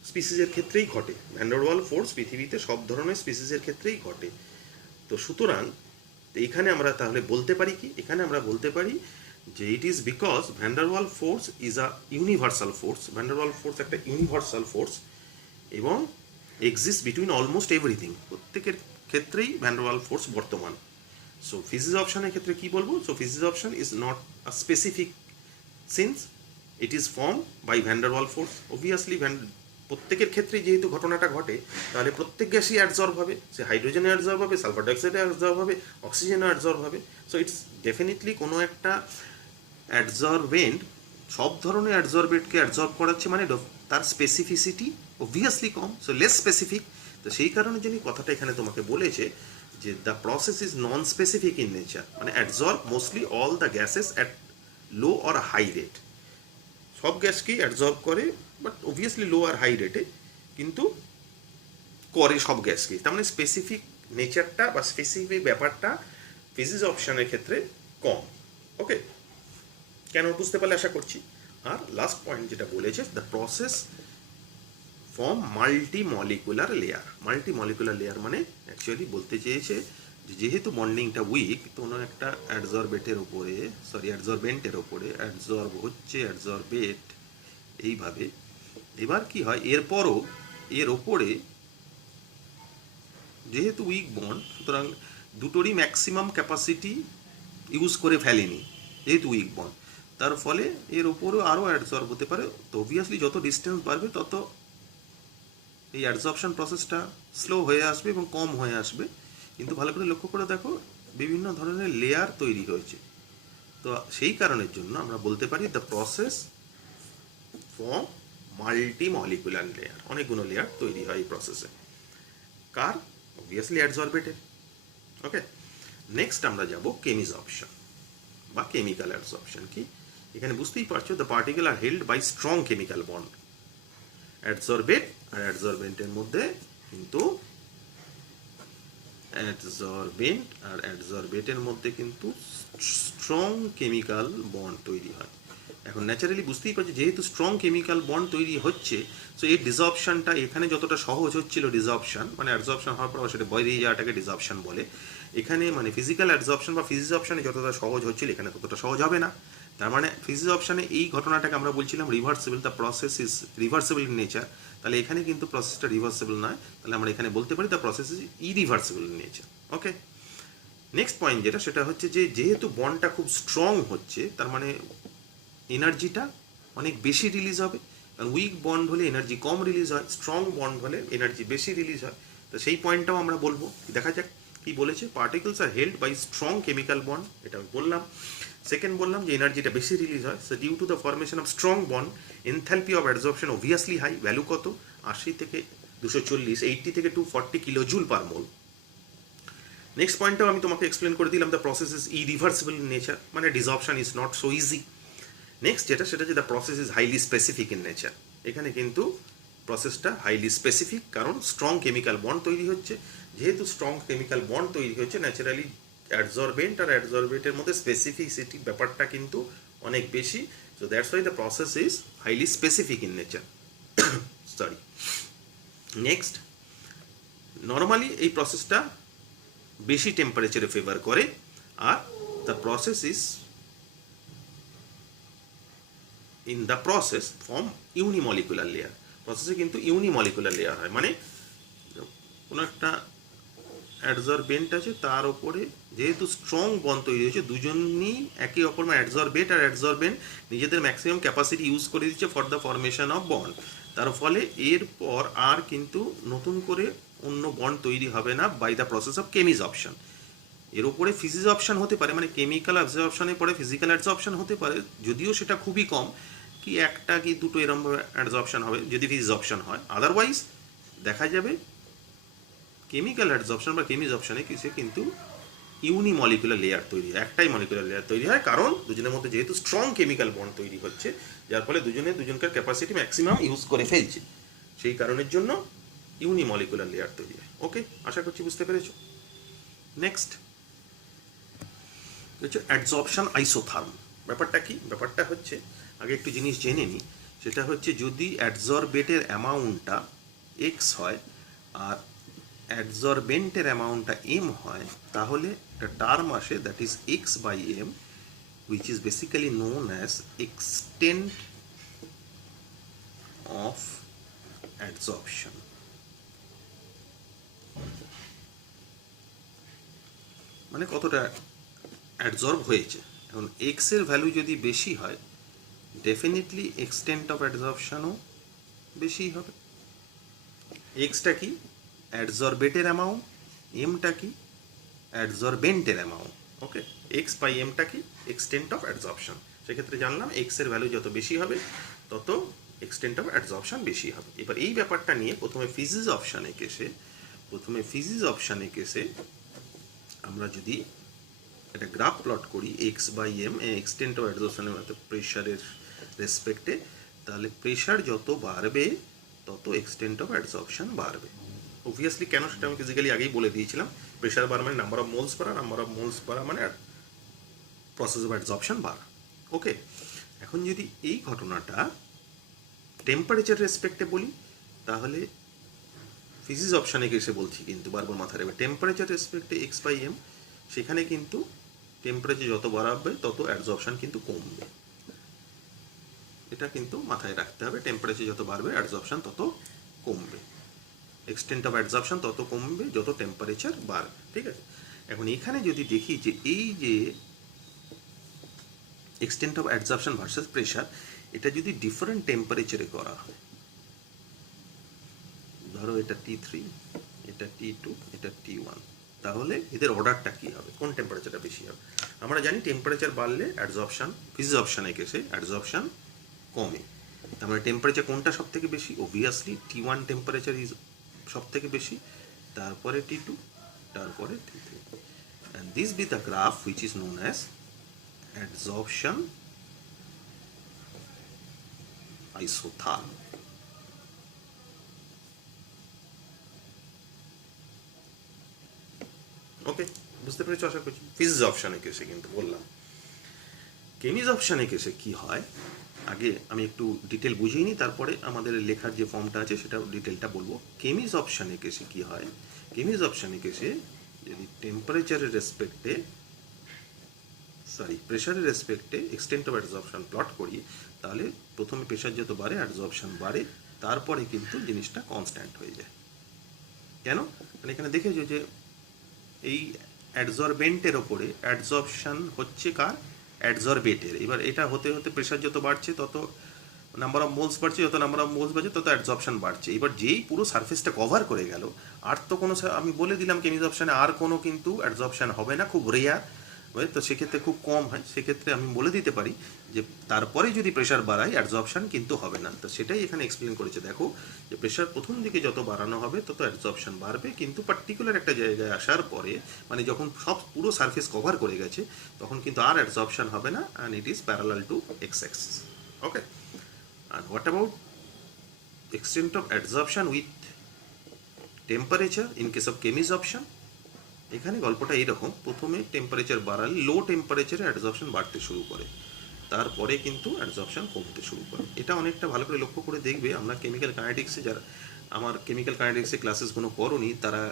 স্পিসিসের ক্ষেত্রেই ঘটে। van der Waals force পৃথিবীতে সব ধরনের স্পিসিসের ক্ষেত্রেই ঘটে। তো সুতরাং এখানে আমরা তাহলে বলতে পারি কি, এখানে আমরা বলতে পারি যে it is because van der Waals force is a universal force. van der Waals force একটা ইউনিভার্সাল ফোর্স এবং এক্সিস্ট বিটুইন অলমোস্ট এভরিথিং। প্রত্যেকের ক্ষেত্রেই ভ্যান ডার ওয়ালস ফোর্স বর্তমান। সো ফিজিওপশনের ক্ষেত্রে কি বলবো? So physisorption is not a a specific since it is formed by van der Waals force. Obviously প্রত্যেকের ক্ষেত্রে যেহেতু ঘটনাটা ঘটে, তাহলে প্রত্যেক গ্যাসই অ্যাডজর্ব হবে, সে হাইড্রোজেনে অ্যাডজর্ব হবে, সালফার ডাইঅক্সাইডে অ্যাডজর্ব হবে, অক্সিজেনও অ্যাডজর্ব হবে। সো ইটস ডেফিনেটলি কোনো একটা অ্যাডজর্বেন্ট সব ধরনের অ্যাডজর্বেন্টকে অ্যাডজর্ব করাচ্ছে, মানে তার স্পেসিফিসিটি অবভিয়াসলি কম, সো লেস স্পেসিফিক। তো সেই কারণের জন্যই কথাটা এখানে তোমাকে বলেছে যে the process is non specific in nature, মানে adsorb mostly all the gases at low or high rate. সব গ্যাসকেই অ্যাডজর্ব করে, বাট অবভিয়াসলি লো আর হাই রেটে, কিন্তু করে সব গ্যাসকেই। তার মানে স্পেসিফিক নেচারটা বা স্পেসিফিক ব্যাপারটা ফিজিক্স অপশানের ক্ষেত্রে কম। ওকে, কেন বুঝতে পারলে আশা করছি। আর লাস্ট পয়েন্ট যেটা বলেছে, the process form multi molecular layer. Multi molecular layer মানে অ্যাকচুয়ালি বলতে চেয়েছে যে যেহেতু বন্ডিংটা উইক, কোনো একটা অ্যাডজর্বেন্টের ওপরে অ্যাডজর্ব হচ্ছে, অ্যাডজর্বেট এইভাবে। এবার কি হয়, এরপরও এর ওপরে যেহেতু উইক বন্ড, সুতরাং দুটোরই ম্যাক্সিমাম ক্যাপাসিটি ইউজ করে ফেলেনি যেহেতু উইক বন্ড, তার ফলে এর ওপরেও আরও অ্যাডজর্ব হতে পারে। তো অবভিয়াসলি যত ডিস্টেন্স বাড়বে তত এই অ্যাডজর্পশন প্রসেসটা স্লো হয়ে আসবে এবং কম হয়ে আসবে। কিন্তু ভালো করে লক্ষ্য করে দেখো, বিভিন্ন ধরনের লেয়ার তৈরি হয়েছে। তো সেই কারণের জন্য আমরা বলতে পারি the process form multi molecular layer. অনেকগুলো লেয়ার তৈরি হয় এই প্রসেসে। কার? অবভিয়াসলি অ্যাডজর্বেটের। ওকে, নেক্সট আমরা যাব কেমিজর্পশন বা কেমিক্যাল অ্যাডজর্পশন। কি এখানে বুঝতেই পারছো, the particle are held by strong chemical bond. Adsorbate আর অ্যাডজর্বেন্টের মধ্যে কিন্তু অ্যাডজর্বেটের মধ্যে কিন্তু স্ট্রং কেমিক্যাল বন্ড তৈরি হয়। এখন ন্যাচারালি বুঝতেই পারছি, যেহেতু স্ট্রং কেমিক্যাল বন্ড তৈরি হচ্ছে, সো এই ডিসঅপশনটা এখানে যতটা সহজ হচ্ছিল, ডিসঅপশন মানে অ্যাডজর্পশন হওয়ার পর সেটা বেরিয়ে যাওয়াটাকে ডিসঅপশন বলে। এখানে মানে ফিজিক্যাল অ্যাডজর্পশন বা ফিজিক্স অপশনে যতটা সহজ হচ্ছিল, এখানে ততটা সহজ হবে না। তার মানে ফিজিক্স অপশনে এই ঘটনাটাকে আমরা বলছিলাম reversible, the process is reversible in nature. তাহলে এখানে কিন্তু প্রসেসটা রিভার্সিবল নয়, তাহলে আমরা এখানে বলতে পারি the process is irreversible in nature. Okay, next point যেটা, সেটা হচ্ছে যে যেহেতু বন্ডটা খুব স্ট্রং হচ্ছে, তার মানে এনার্জিটা অনেক বেশি রিলিজ হবে। কারণ উইক বন্ড হলে এনার্জি কম রিলিজ হয়, স্ট্রং বন্ড হলে এনার্জি বেশি রিলিজ হয়। তো সেই পয়েন্টটাও আমরা বলবো। দেখা যাক কি বলেছে। Particles are held by strong chemical bond, এটা বললাম। সেকেন্ড বললাম যে এনার্জিটা বেশি রিলিজ হয়, so due to the formation of strong bond enthalpy of adsorption obviously high. Value কত? 80 থেকে 240, 80 থেকে 240 kilo joule per mole. Next পয়েন্টটাও আমি তোমাকে এক্সপ্লেন করে দিলাম, the process is irreversible in nature, মানে desorption is not so easy. Next যেটা, সেটা যে the process is highly specific in nature. এখানে কিন্তু প্রসেসটা হাইলি স্পেসিফিক, কারণ স্ট্রং কেমিক্যাল বন্ড তৈরি হচ্ছে। যেহেতু স্ট্রং কেমিক্যাল বন্ড তৈরি হচ্ছে, ন্যাচারালি অ্যাডজর্বেন্ট আর অ্যাডজর্বেন্টের মধ্যে স্পেসিফিসিটি ব্যাপারটা কিন্তু অনেক বেশি। So that's why the process is highly specific in nature. Sorry. Next, normally এই প্রসেসটা বেশি টেম্পারেচারে ফেভার করে, আর the process is in the process form unimolecular layer. প্রসেসে কিন্তু ইউনিমলিকুলার লেয়ার হয়, মানে কোনো একটা অ্যাডজর্বেন্ট আছে, তার ওপরে যেহেতু স্ট্রং বন্ড তৈরি হয়েছে, দুজনই একে অপর মানে অ্যাডজর্বেট আর অ্যাডজর্বেন্ট নিজেদের ম্যাক্সিমাম ক্যাপাসিটি ইউজ করে দিচ্ছে for the formation of bond. তার ফলে এরপর আর কিন্তু নতুন করে অন্য বন্ড তৈরি হবে না বাই দ্য প্রসেস অফ কেমিজর্পশন। এর উপরে ফিজিক্স অপশন হতে পারে, মানে কেমিক্যাল অ্যাবজর্পশনের পরে ফিজিক্যাল অ্যাডজর্পশন হতে পারে, যদিও সেটা খুবই কম, কি একটা কি দুটো এরমভাবে অ্যাডজর্পশন হবে যদি ফিজিক্স অপশন হয়। আদারওয়াইজ দেখা যাবে কেমিক্যাল অ্যাডজর্পশন বা কেমিজর্পশনে কিছু কিন্তু ইউনিমলিকুলার লেয়ার তৈরি হয়, একটাই মলিকুলার লেয়ার তৈরি হয়, কারণ দুজনের মধ্যে যেহেতু স্ট্রং কেমিক্যাল বন্ড তৈরি হচ্ছে, যার ফলে দুজনকার ক্যাপাসিটি ম্যাক্সিমাম ইউজ করে ফেলছে, সেই কারণের জন্য ইউনিমলিকুলার লেয়ার তৈরি হয়। ওকে, আশা করছি বুঝতে পেরেছো। নেক্সট হচ্ছে অ্যাডজর্পশন আইসোথার্ম। ব্যাপারটা কি? ব্যাপারটা হচ্ছে, আগে একটু জিনিস জেনে নিই। সেটা হচ্ছে যদি অ্যাডজর্বেটের অ্যামাউন্টটা এক্স হয় আর অ্যাডজর্বেন্টের অ্যামাউন্টটা এম হয়, তাহলে একটা টার্ম আসে that is x by m, which is basically known as extent of adsorption. মানে কতটা অ্যাডজর্ব হয়েছে, এখন এক্সের ভ্যালু যদি বেশি হয় ডেফিনেটলি এক্সটেন্ট অফ অ্যাডজর্পশনও বেশি হবে। এক্সটা কি? অ্যাডজর্বেটের অ্যামাউন্ট, এমটা কি? অ্যাডজর্বেন্টের অ্যামাউন্ট। ওকে, এক্স বাই এমটা কি? Extent of adsorption. সেক্ষেত্রে জানলাম এক্সের ভ্যালু যত বেশি হবে তত এক্সটেন্ট অফ অ্যাডজর্পশন বেশি হবে। এবার এই ব্যাপারটা নিয়ে প্রথমে ফিজিক্স অপশানে কেসে আমরা যদি একটা গ্রাফ প্লট করি x by m extent of অ্যাডজর্পশনের মধ্যে প্রেশারের রেসপেক্টে, তাহলে প্রেশার যত বাড়বে তত এক্সটেন্ট অফ অ্যাডজর্পশন বাড়বে। অবভিয়াসলি কেন সেটা আমি ফিজিক্যালি আগেই বলে দিয়েছিলাম। প্রেশার বাড়া মানে নাম্বার অফ মোলস বাড়া মানে প্রসেস অফ অ্যাডজর্পশন বাড়া। ওকে, এখন যদি এই ঘটনাটা টেম্পারেচার রেসপেক্টে বলি তাহলে ফিজিক্স অপশানে এসে বলছি কিন্তু বারবার মাথায় রাখবে টেম্পারেচার রেসপেক্টে এক্স বাই এম, সেখানে কিন্তু টেম্পারেচার যত বাড়াবে তত অ্যাডজর্পশন কিন্তু কমবে। এটা কিন্তু মাথায় রাখতে হবে, টেম্পারেচার যত বাড়বে অ্যাডজর্পশন তত কমবে, এক্সটেন্ট অফ অ্যাডজর্পশন তত কমবে যত টেম্পারেচার বাড়বে। ঠিক আছে, এখন এখানে যদি দেখি যে এই যে এক্সটেন্ট অফ অ্যাডজর্পশন ভার্সেস প্রেশার, এটা যদি ডিফারেন্ট টেম্পারেচারে করা হয়, ধরো এটা T3, এটা T2, এটা T1, তাহলে এদের অর্ডারটা কী হবে, কোন টেম্পারেচারটা বেশি হবে? আমরা জানি টেম্পারেচার বাড়লে অ্যাডজর্পশন, ফিজিক্স অপশানে কেসে অ্যাডজর্পশন কমে। তার মানে টেম্পারেচার কোনটা সব থেকে বেশি? অবভিয়াসলি T1 টেম্পারেচার ইজ সব থেকে বেশি, তারপরে T2, তারপরে T3, and this be the graph which is known as adsorption isotherm. ওকে, বুঝতে পেরেছো আশা করছি। ফিজিক্স অপশানে কেসে কিন্তু বললাম। কেমিজ অপশানে কেসে কি হয় আগে আমি একটু ডিটেল বুঝিয়ে নিই, তারপরে আমাদের লেখার যে ফর্মটা আছে সেটা ডিটেলটা বলবো। কেমিজ অপশানে কেসে কি হয়, কেমিজ অপশানে কেসে যদি টেম্পারেচারের রেসপেক্টে প্রেশারের রেসপেক্টে এক্সটেন্ট অফ অ্যাডজর্পশন প্লট করি, তাহলে প্রথমে প্রেশার যত বাড়ে অ্যাডজর্পশন বাড়ে, তারপরে কিন্তু জিনিসটা কনস্ট্যান্ট হয়ে যায়। কেন? মানে এখানে দেখেছো যে এই অ্যাডজর্বেন্টের ওপরে অ্যাডজর্পশন হচ্ছে কার? অ্যাডজর্বেটের। এবার এটা হতে হতে প্রেশার যত বাড়ছে তত নাম্বার অফ মোলস বাড়ছে, যত নাম্বার অফ মোলস বাড়ছে তত অ্যাডজর্পশন বাড়ছে। এবার যেই পুরো সারফেসটা কভার করে গেল, আর তো কোনো, আমি বলে দিলাম কেমিজ অপশানে আর কোনো কিন্তু অ্যাডজর্পশন হবে না, খুব রেয়ার, তো সেক্ষেত্রে খুব কম হয়। সেক্ষেত্রে আমি বলে দিতে পারি যে তারপরে যদি প্রেশার বাড়াই অ্যাডজর্পশন কিন্তু হবে না। তো সেটাই এখানে এক্সপ্লেন করেছে। দেখো যে প্রেশার প্রথম দিকে যত বাড়ানো হবে তত অ্যাডজর্পশন বাড়বে, কিন্তু পার্টিকুলার একটা জায়গায় আসার পরে, মানে যখন সব পুরো সারফেস কভার করে গেছে, তখন কিন্তু আর অ্যাডজর্পশন হবে না, and it is parallel to x Axis. Okay, and what about extent of adsorption with temperature in case of Chemis option? এখানে গল্পটা এইরকম, প্রথমে টেম্পারেচার বাড়ালে লো টেম্পারেচারে অ্যাডজর্পশন বাড়তে শুরু করে, তারপরে কিন্তু অ্যাডজর্পশন কমতে শুরু করে। এটা অনেকটা ভালো করে লক্ষ্য করে দেখবে। আমরা কেমিক্যাল কাইনেটিক্সে, যারা আমার কেমিক্যাল কাইনেটিক্সে ক্লাসেসগুলো করোনি তারা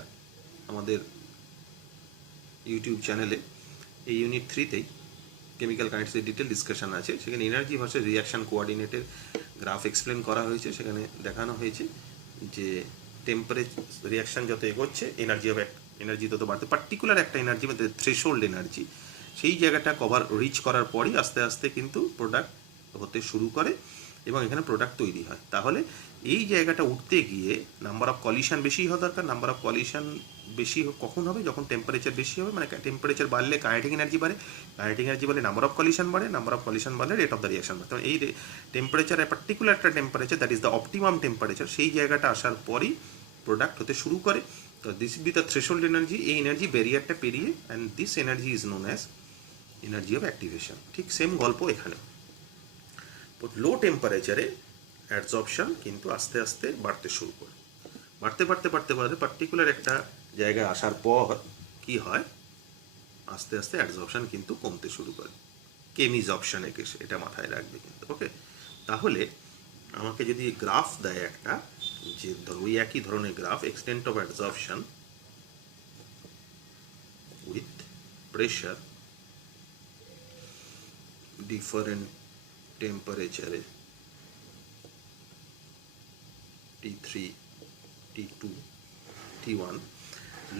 আমাদের ইউটিউব চ্যানেলে এই ইউনিট 3তেই কেমিক্যাল কাইনেটিক্সের ডিটেল ডিসকাশন আছে, সেখানে এনার্জি ভার্সেস রিয়াকশন কোঅর্ডিনেটের গ্রাফ এক্সপ্লেন করা হয়েছে। সেখানে দেখানো হয়েছে যে টেম্পারেচার রিয়াকশন যত এগোচ্ছে এনার্জি তত বাড়তে, পার্টিকুলার একটা এনার্জি মধ্যে থ্রেশহোল্ড এনার্জি, সেই জায়গাটা রিচ করার পরই আস্তে আস্তে কিন্তু প্রোডাক্ট হতে শুরু করে এবং এখানে প্রোডাক্ট তৈরি হয়। তাহলে এই জায়গাটা উঠতে গিয়ে নাম্বার অফ কলিশন বেশি হওয়া দরকার। নাম্বার অফ কলিশন বেশি কখন হবে? যখন টেম্পারেচার বেশি হবে, মানে টেম্পারেচার বাড়লে কাইনেটিক এনার্জি বাড়ে, কাইনেটিক এনার্জি বাড়লে নাম্বার অফ কলিশন বাড়ে, নাম্বার অফ কলিশন বাড়লে রেট অফ দ্য রিয়াকশন বাড়ে। এই টেম্পারেচার, পার্টিকুলার একটা temperature, that is the optimum temperature, সেই জায়গাটা আসার পরই প্রোডাক্ট হতে শুরু করে। তো this B the threshold energy. এই এনার্জি ব্যারিয়ারটা পেরিয়ে, and this energy is known as energy of activation. ঠিক সেম গল্প এখানে। লো টেম্পারেচারে অ্যাডজর্পশন কিন্তু আস্তে আস্তে বাড়তে শুরু করে, বাড়তে পার্টিকুলার একটা জায়গায় আসার পর কি হয়, আস্তে আস্তে অ্যাডজর্পশন কিন্তু কমতে শুরু করে। কেমিজ অপশানে কেসে এটা মাথায় রাখবে কিন্তু। ওকে, তাহলে আমাকে যদি গ্রাফ দেয় একটা, যে ধরো ওই একই ধরনের graph, extent of adsorption with pressure different টেম্পারেচারে T3, T2, T1,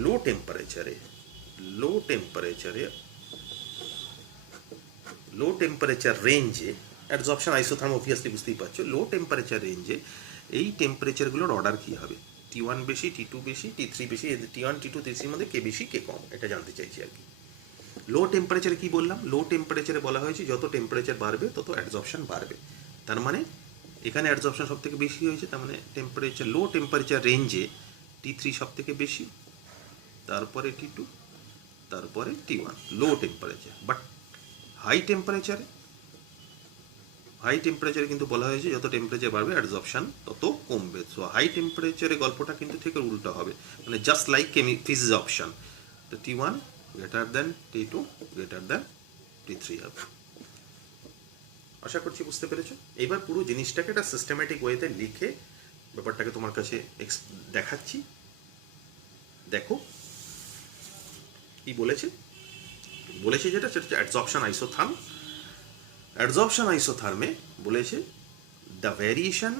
লো টেম্পারেচারে লো টেম্পারেচার রেঞ্জে অ্যাডজর্পশন আইসোথার্ম অবভিয়াসলি বুঝতেই পারছো, লো টেম্পারেচার রেঞ্জে এই টেম্পারেচারগুলোর অর্ডার কী হবে, T1 বেশি, T2 বেশি, T3 বেশি, T1 T2 T3 মধ্যে কে বেশি কে কম, এটা জানতে চাইছি আর কি। লো টেম্পারেচারে কী বললাম, লো টেম্পারেচারে বলা হয়েছে যত টেম্পারেচার বাড়বে তত অ্যাডজর্পশন বাড়বে, তার মানে এখানে অ্যাডজর্পশন সব থেকে বেশি হয়েছে, তার মানে টেম্পারেচার লো টেম্পারেচার রেঞ্জে T3 সব থেকে বেশি, তারপরে T2, তারপরে T1 low temperature. But high টেম্পারেচারে কিন্তু বলা হয়েছে যত টেম্পারেচার বাড়বে অ্যাডজর্পশন তত কমবে। সো হাই টেম্পারেচারে গল্পটা কিন্তু থেকে উল্টো হবে, মানে জাস্ট লাইক ফিজিঅপশন, তো T1 greater than T2 greater than T3 হবে। আশা করছি বুঝতে পেরেছো। এবার পুরো জিনিসটাকে একটা সিস্টেম্যাটিক ওয়েতে লিখে ব্যাপারটাকে তোমার কাছে দেখাচ্ছি, দেখো কি বলেছে। যেটা সেটা হচ্ছে অ্যাডজর্পশন আইসোথার্ম। অ্যাডজর্পশন আইসোথার্মে বলেছে the variation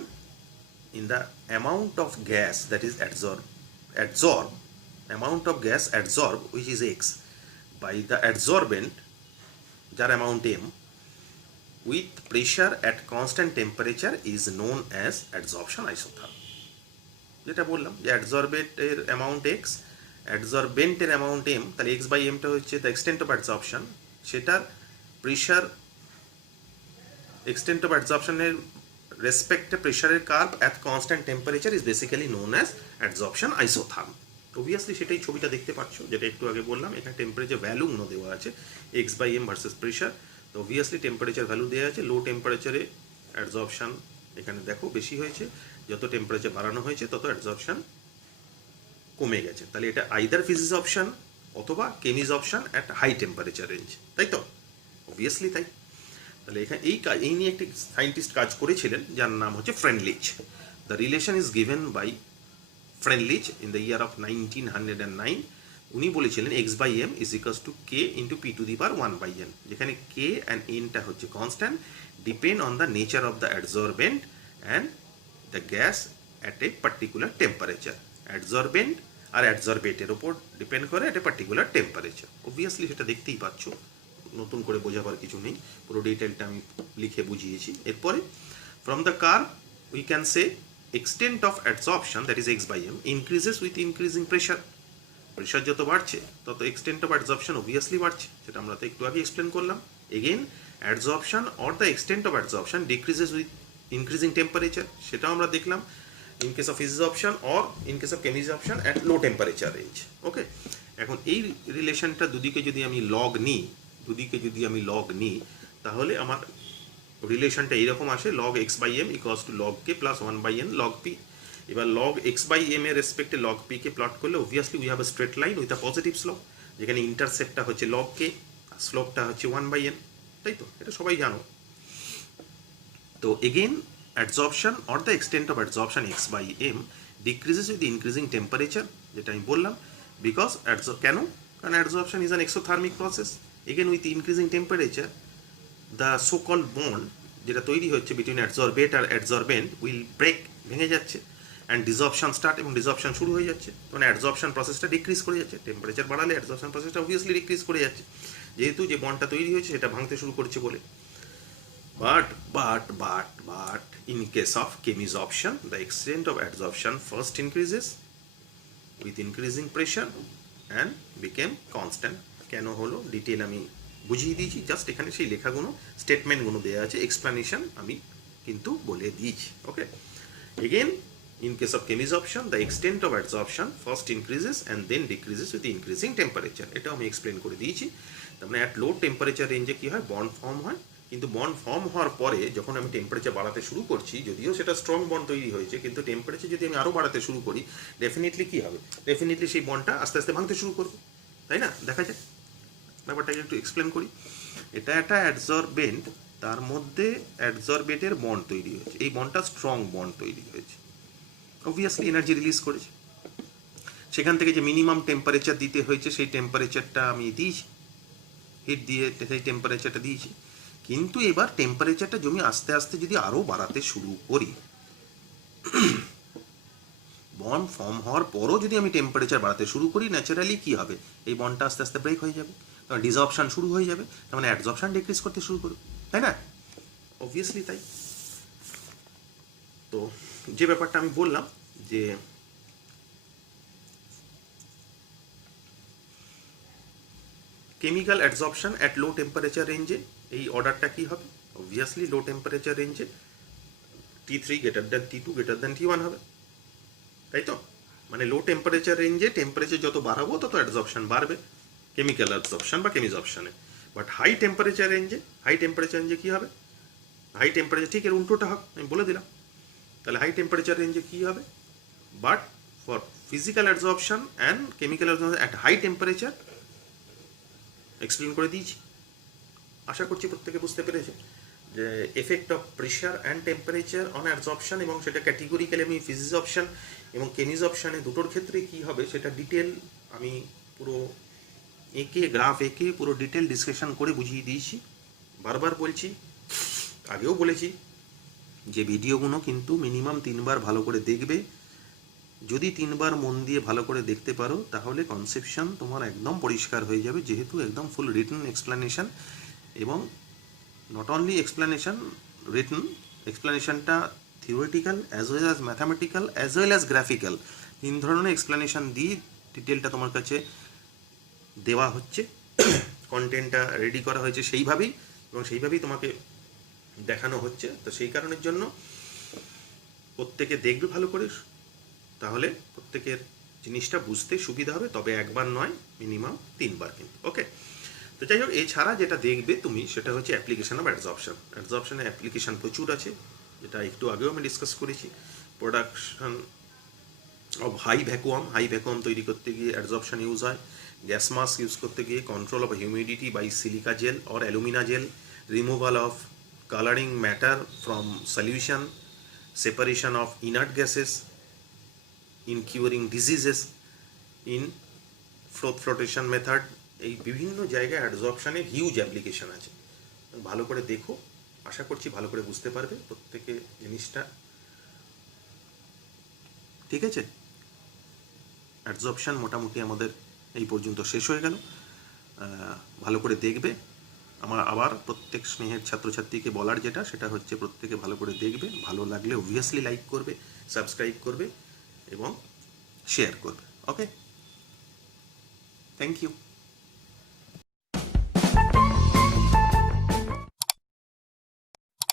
in the amount of gas that is adsorbed amount of gas adsorbed which is x by the adsorbent jar amount m with pressure at constant temperature is known as adsorption isotherm। যেটা বললাম যে অ্যাডসরবেন্ট এর amount x, অ্যাডসরবেন্ট এর amount m, তাহলে x by mটা হচ্ছে the extent of অ্যাডসর্পশন, সেটার pressure extent of adsorption এর রেসপেক্টে প্রেশারের curve at constant temperature is basically known as adsorption isotherm. Obviously সেটাই ছবিটা দেখতে পাচ্ছ, যেটা একটু আগে বললাম, এখানে টেম্পারেচার ভ্যালুগুলো দেওয়া আছে x by m versus pressure. তো অবভিয়াসলি টেম্পারেচার ভ্যালু দেওয়া আছে, লো টেম্পারেচারে অ্যাডসর্পশন এখানে দেখো বেশি হয়েছে, যত টেম্পারেচার বাড়ানো হয়েছে তত অ্যাডসর্পশন কমে গেছে, তাহলে এটা আইদার ফিজিঅপশন অথবা কেমিজপশন অ্যাট হাই টেম্পারেচার রেঞ্জ, তাই তো? অবভিয়াসলি তাই। তাহলে এখানে এই নিয়ে একটি সায়েন্টিস্ট কাজ করেছিলেন যার নাম হচ্ছে Freundlich. The relation is given by Freundlich in the year of 1909। উনি বলেছিলেন x by m is equals to k into p to the power 1 by n, যেখানে কে অ্যান্ড এনটা হচ্ছে constant, depend on the nature of the adsorbent and the gas at a particular temperature. Adsorbent আর অ্যাডসরবেটের ওপর depend করে at a particular temperature. Obviously সেটা দেখতেই পাচ্ছ, নতুন করে বোঝাবার কিছু নেই, পুরো ডিটেলটা আমি লিখে বুঝিয়েছি। এরপরে from the curve we can say extent of adsorption that is x by m increases with increasing pressure. Pressure যত বাড়ছে তত এক্সটেন্ট অফ অ্যাডসর্পশন অবভিয়াসলি বাড়ছে, সেটা আমরা তো একটু আগে এক্সপ্লেন করলাম। Again adsorption or the extent of adsorption decreases with increasing temperature, সেটাও আমরা দেখলাম in case of physisorption or in case of chemisorption at low temperature range. Okay, এখন এই রিলেশনটা দুদিকে যদি আমি লগ নিই তাহলে আমার রিলেশনটা এইরকম আসে, log x by m equals to log k plus 1 by n log p. এবার লগ এক্স বাই এম এর রেসপেক্টে লগ পি কে প্লট করলে obviously we have a straight line with a positive slope, যেখানে ইন্টারসেপ্টটা হচ্ছে লগ কে, স্লোপটা হচ্ছে 1 by N, তাই তো? এটা সবাই জানো। তো again adsorption or the extent of adsorption x by m decreases with increasing temperature, যেটা আমি বললাম, বিকজ কেন? কারণ adsorption is an exothermic process. Again with increasing temperature the so called bond যেটা তৈরি হচ্ছে বিটুইন অ্যাডসরবেট আর অ্যাডসরবেন্ট উইল ব্রেক, ভেঙে যাচ্ছে, অ্যান্ড ডিসঅপশন স্টার্ট, এবং ডিসঅপশন শুরু হয়ে যাচ্ছে, মানে অ্যাডসর্পশন প্রসেসটা ডিক্রিজ করে যাচ্ছে। টেম্পারেচার বাড়ালে অ্যাডসর্পশন প্রসেসটা অবভিয়াসলি ডিক্রিজ করে যাচ্ছে, যেহেতু যে বন্ডটা তৈরি হয়েছে সেটা ভাঙতে শুরু করছে বলে। But in case of chemisoption, the extent of adsorption first increases with increasing pressure and became constant। কেন হলো ডিটেল আমি বুঝিয়ে দিয়েছি, জাস্ট এখানে সেই লেখাগুলো স্টেটমেন্টগুলো দেওয়া আছে, এক্সপ্লানেশন আমি কিন্তু বলে দিয়েছি। ওকে, again in case of chemisoption the extent of adsorption first increases and then decreases with increasing temperature। এটাও আমি এক্সপ্লেন করে দিয়েছি। তার মানে অ্যাট লো টেম্পারেচার রেঞ্জে কী হয়, বন্ড ফর্ম হয়, কিন্তু বন্ড ফর্ম হওয়ার পরে যখন আমি টেম্পারেচার বাড়াতে শুরু করছি, যদিও সেটা স্ট্রং বন্ড তৈরি হয়েছে, কিন্তু টেম্পারেচার যদি আমি আরও বাড়াতে শুরু করি ডেফিনেটলি কী হবে, ডেফিনেটলি সেই বন্ডটা আস্তে আস্তে ভাঙতে শুরু করবে, তাই না? দেখা যায় ব্যাপারটাকে একটু এক্সপ্লেন করি। এটা একটা অ্যাডসরবেন্ট, তার মধ্যে অ্যাডসরবেটের বন্ড তৈরি হয়েছে, এই বন্ডটা স্ট্রং বন্ড তৈরি হয়েছে, অবভিয়াসলি এনার্জি রিলিজ করেছে, সেখান থেকে যে মিনিমাম টেম্পারেচার দিতে হয়েছে সেই টেম্পারেচারটা আমি দিয়েছি, হিট দিয়ে সেই টেম্পারেচারটা দিয়েছি। কিন্তু এবার টেম্পারেচারটা জমি আস্তে আস্তে যদি আরও বাড়াতে শুরু করি, বন্ড ফর্ম হওয়ার পরও যদি আমি টেম্পারেচার বাড়াতে শুরু করি, ন্যাচারালি কী হবে, এই বন্ডটা আস্তে আস্তে ব্রেক হয়ে যাবে। তখন ডিসঅপশন শুরু হয়ে যাবে, তার মানে অ্যাডসর্পশন ডিক্রিজ করতে শুরু করবে, তাই না? অবভিয়াসলি তাই। তো যে ব্যাপারটা আমি বললাম যে chemical adsorption at low temperature রেঞ্জে, এই অর্ডারটা কী হবে? অবভিয়াসলি লো টেম্পারেচার রেঞ্জে T3 greater than T2 greater than T1 হবে, তাই তো? মানে লো টেম্পারেচার রেঞ্জে টেম্পারেচার যত বাড়াবো তত অ্যাডসর্পশন বাড়বে, কেমিক্যাল অ্যাডসর্পশন বা কেমিজর্পশনে। বাট হাই টেম্পারেচার রেঞ্জে কী হবে? হাই টেম্পারেচার ঠিক এর উল্টোটা হবে, আমি বলে দিলাম। তাহলে হাই টেম্পারেচার রেঞ্জে কী হবে? But for physical adsorption and chemical adsorption at high temperature explain করে দিয়েছি। আশা করছি প্রত্যেকে বুঝতে পেরেছে যে effect of pressure and temperature on adsorption, এবং সেটা ক্যাটেগরিক্যালি আমি ফিজিজর্পশন এবং কেমিজর্পশনে দুটোর ক্ষেত্রে কী হবে সেটা ডিটেল আমি পুরো গ্রাফ এঁকে পুরো ডিটেল ডিসকাশন করে বুঝিয়ে দিয়েছি। বারবার বলছি, আগেও বলেছি যে ভিডিওগুলো কিন্তু মিনিমাম 3 বার ভালো করে দেখবে। যদি 3 বার মন দিয়ে ভালো করে দেখতে পারো তাহলে কনসেপশন তোমার একদম পরিষ্কার হয়ে যাবে, যেহেতু একদম ফুল রিটেন এক্সপ্লেনেশন, এবং নট অনলি এক্সপ্লেনেশন, রিটেন এক্সপ্লেনেশনটা theoretical as well as mathematical as well as graphical, 3 ধরনের এক্সপ্লেনেশন দিয়ে ডিটেলটা তোমার কাছে দেওয়া হচ্ছে, কন্টেন্টটা রেডি করা হয়েছে সেইভাবেই, এবং সেইভাবেই তোমাকে দেখানো হচ্ছে। তো সেই কারণের জন্য প্রত্যেকে দেখবে ভালো করে, তাহলে প্রত্যেকের জিনিসটা বুঝতে সুবিধা হবে। তবে একবার নয়, মিনিমাম 3 বার কিন্তু। ওকে, তো যাই হোক, এছাড়া যেটা দেখবে তুমি সেটা হচ্ছে অ্যাপ্লিকেশন অফ অ্যাডসর্পশন। অ্যাডসর্পশনের অ্যাপ্লিকেশন প্রচুর আছে, যেটা একটু আগেও আমি ডিসকাস করেছি। প্রোডাকশন অফ হাই ভ্যাকুয়াম তৈরি করতে গিয়ে অ্যাডসর্পশন ইউজ হয়। গ্যাস মাস্ক ইউজ করতে গিয়ে control of humidity by silica gel or alumina gel, removal of colouring matter from solution, separation of inert gases in curing diseases in flotation method, এই বিভিন্ন জায়গায় অ্যাডসর্পশনে huge application আছে। ভালো করে দেখো, আশা করছি ভালো করে বুঝতে পারবে প্রত্যেকে জিনিসটা। ঠিক আছে, অ্যাডসর্পশন মোটামুটি আমাদের এই পর্যন্ত শেষ হয়ে গেল। ভালো করে দেখবে। আমার আবার প্রত্যেক স্নেহের ছাত্রছাত্রীকে বলার যেটা, সেটা হচ্ছে প্রত্যেকে ভালো করে দেখবে, ভালো লাগলে অবভিয়াসলি লাইক করবে, সাবস্ক্রাইব করবে এবং শেয়ার করবে। ওকে, থ্যাংক ইউ।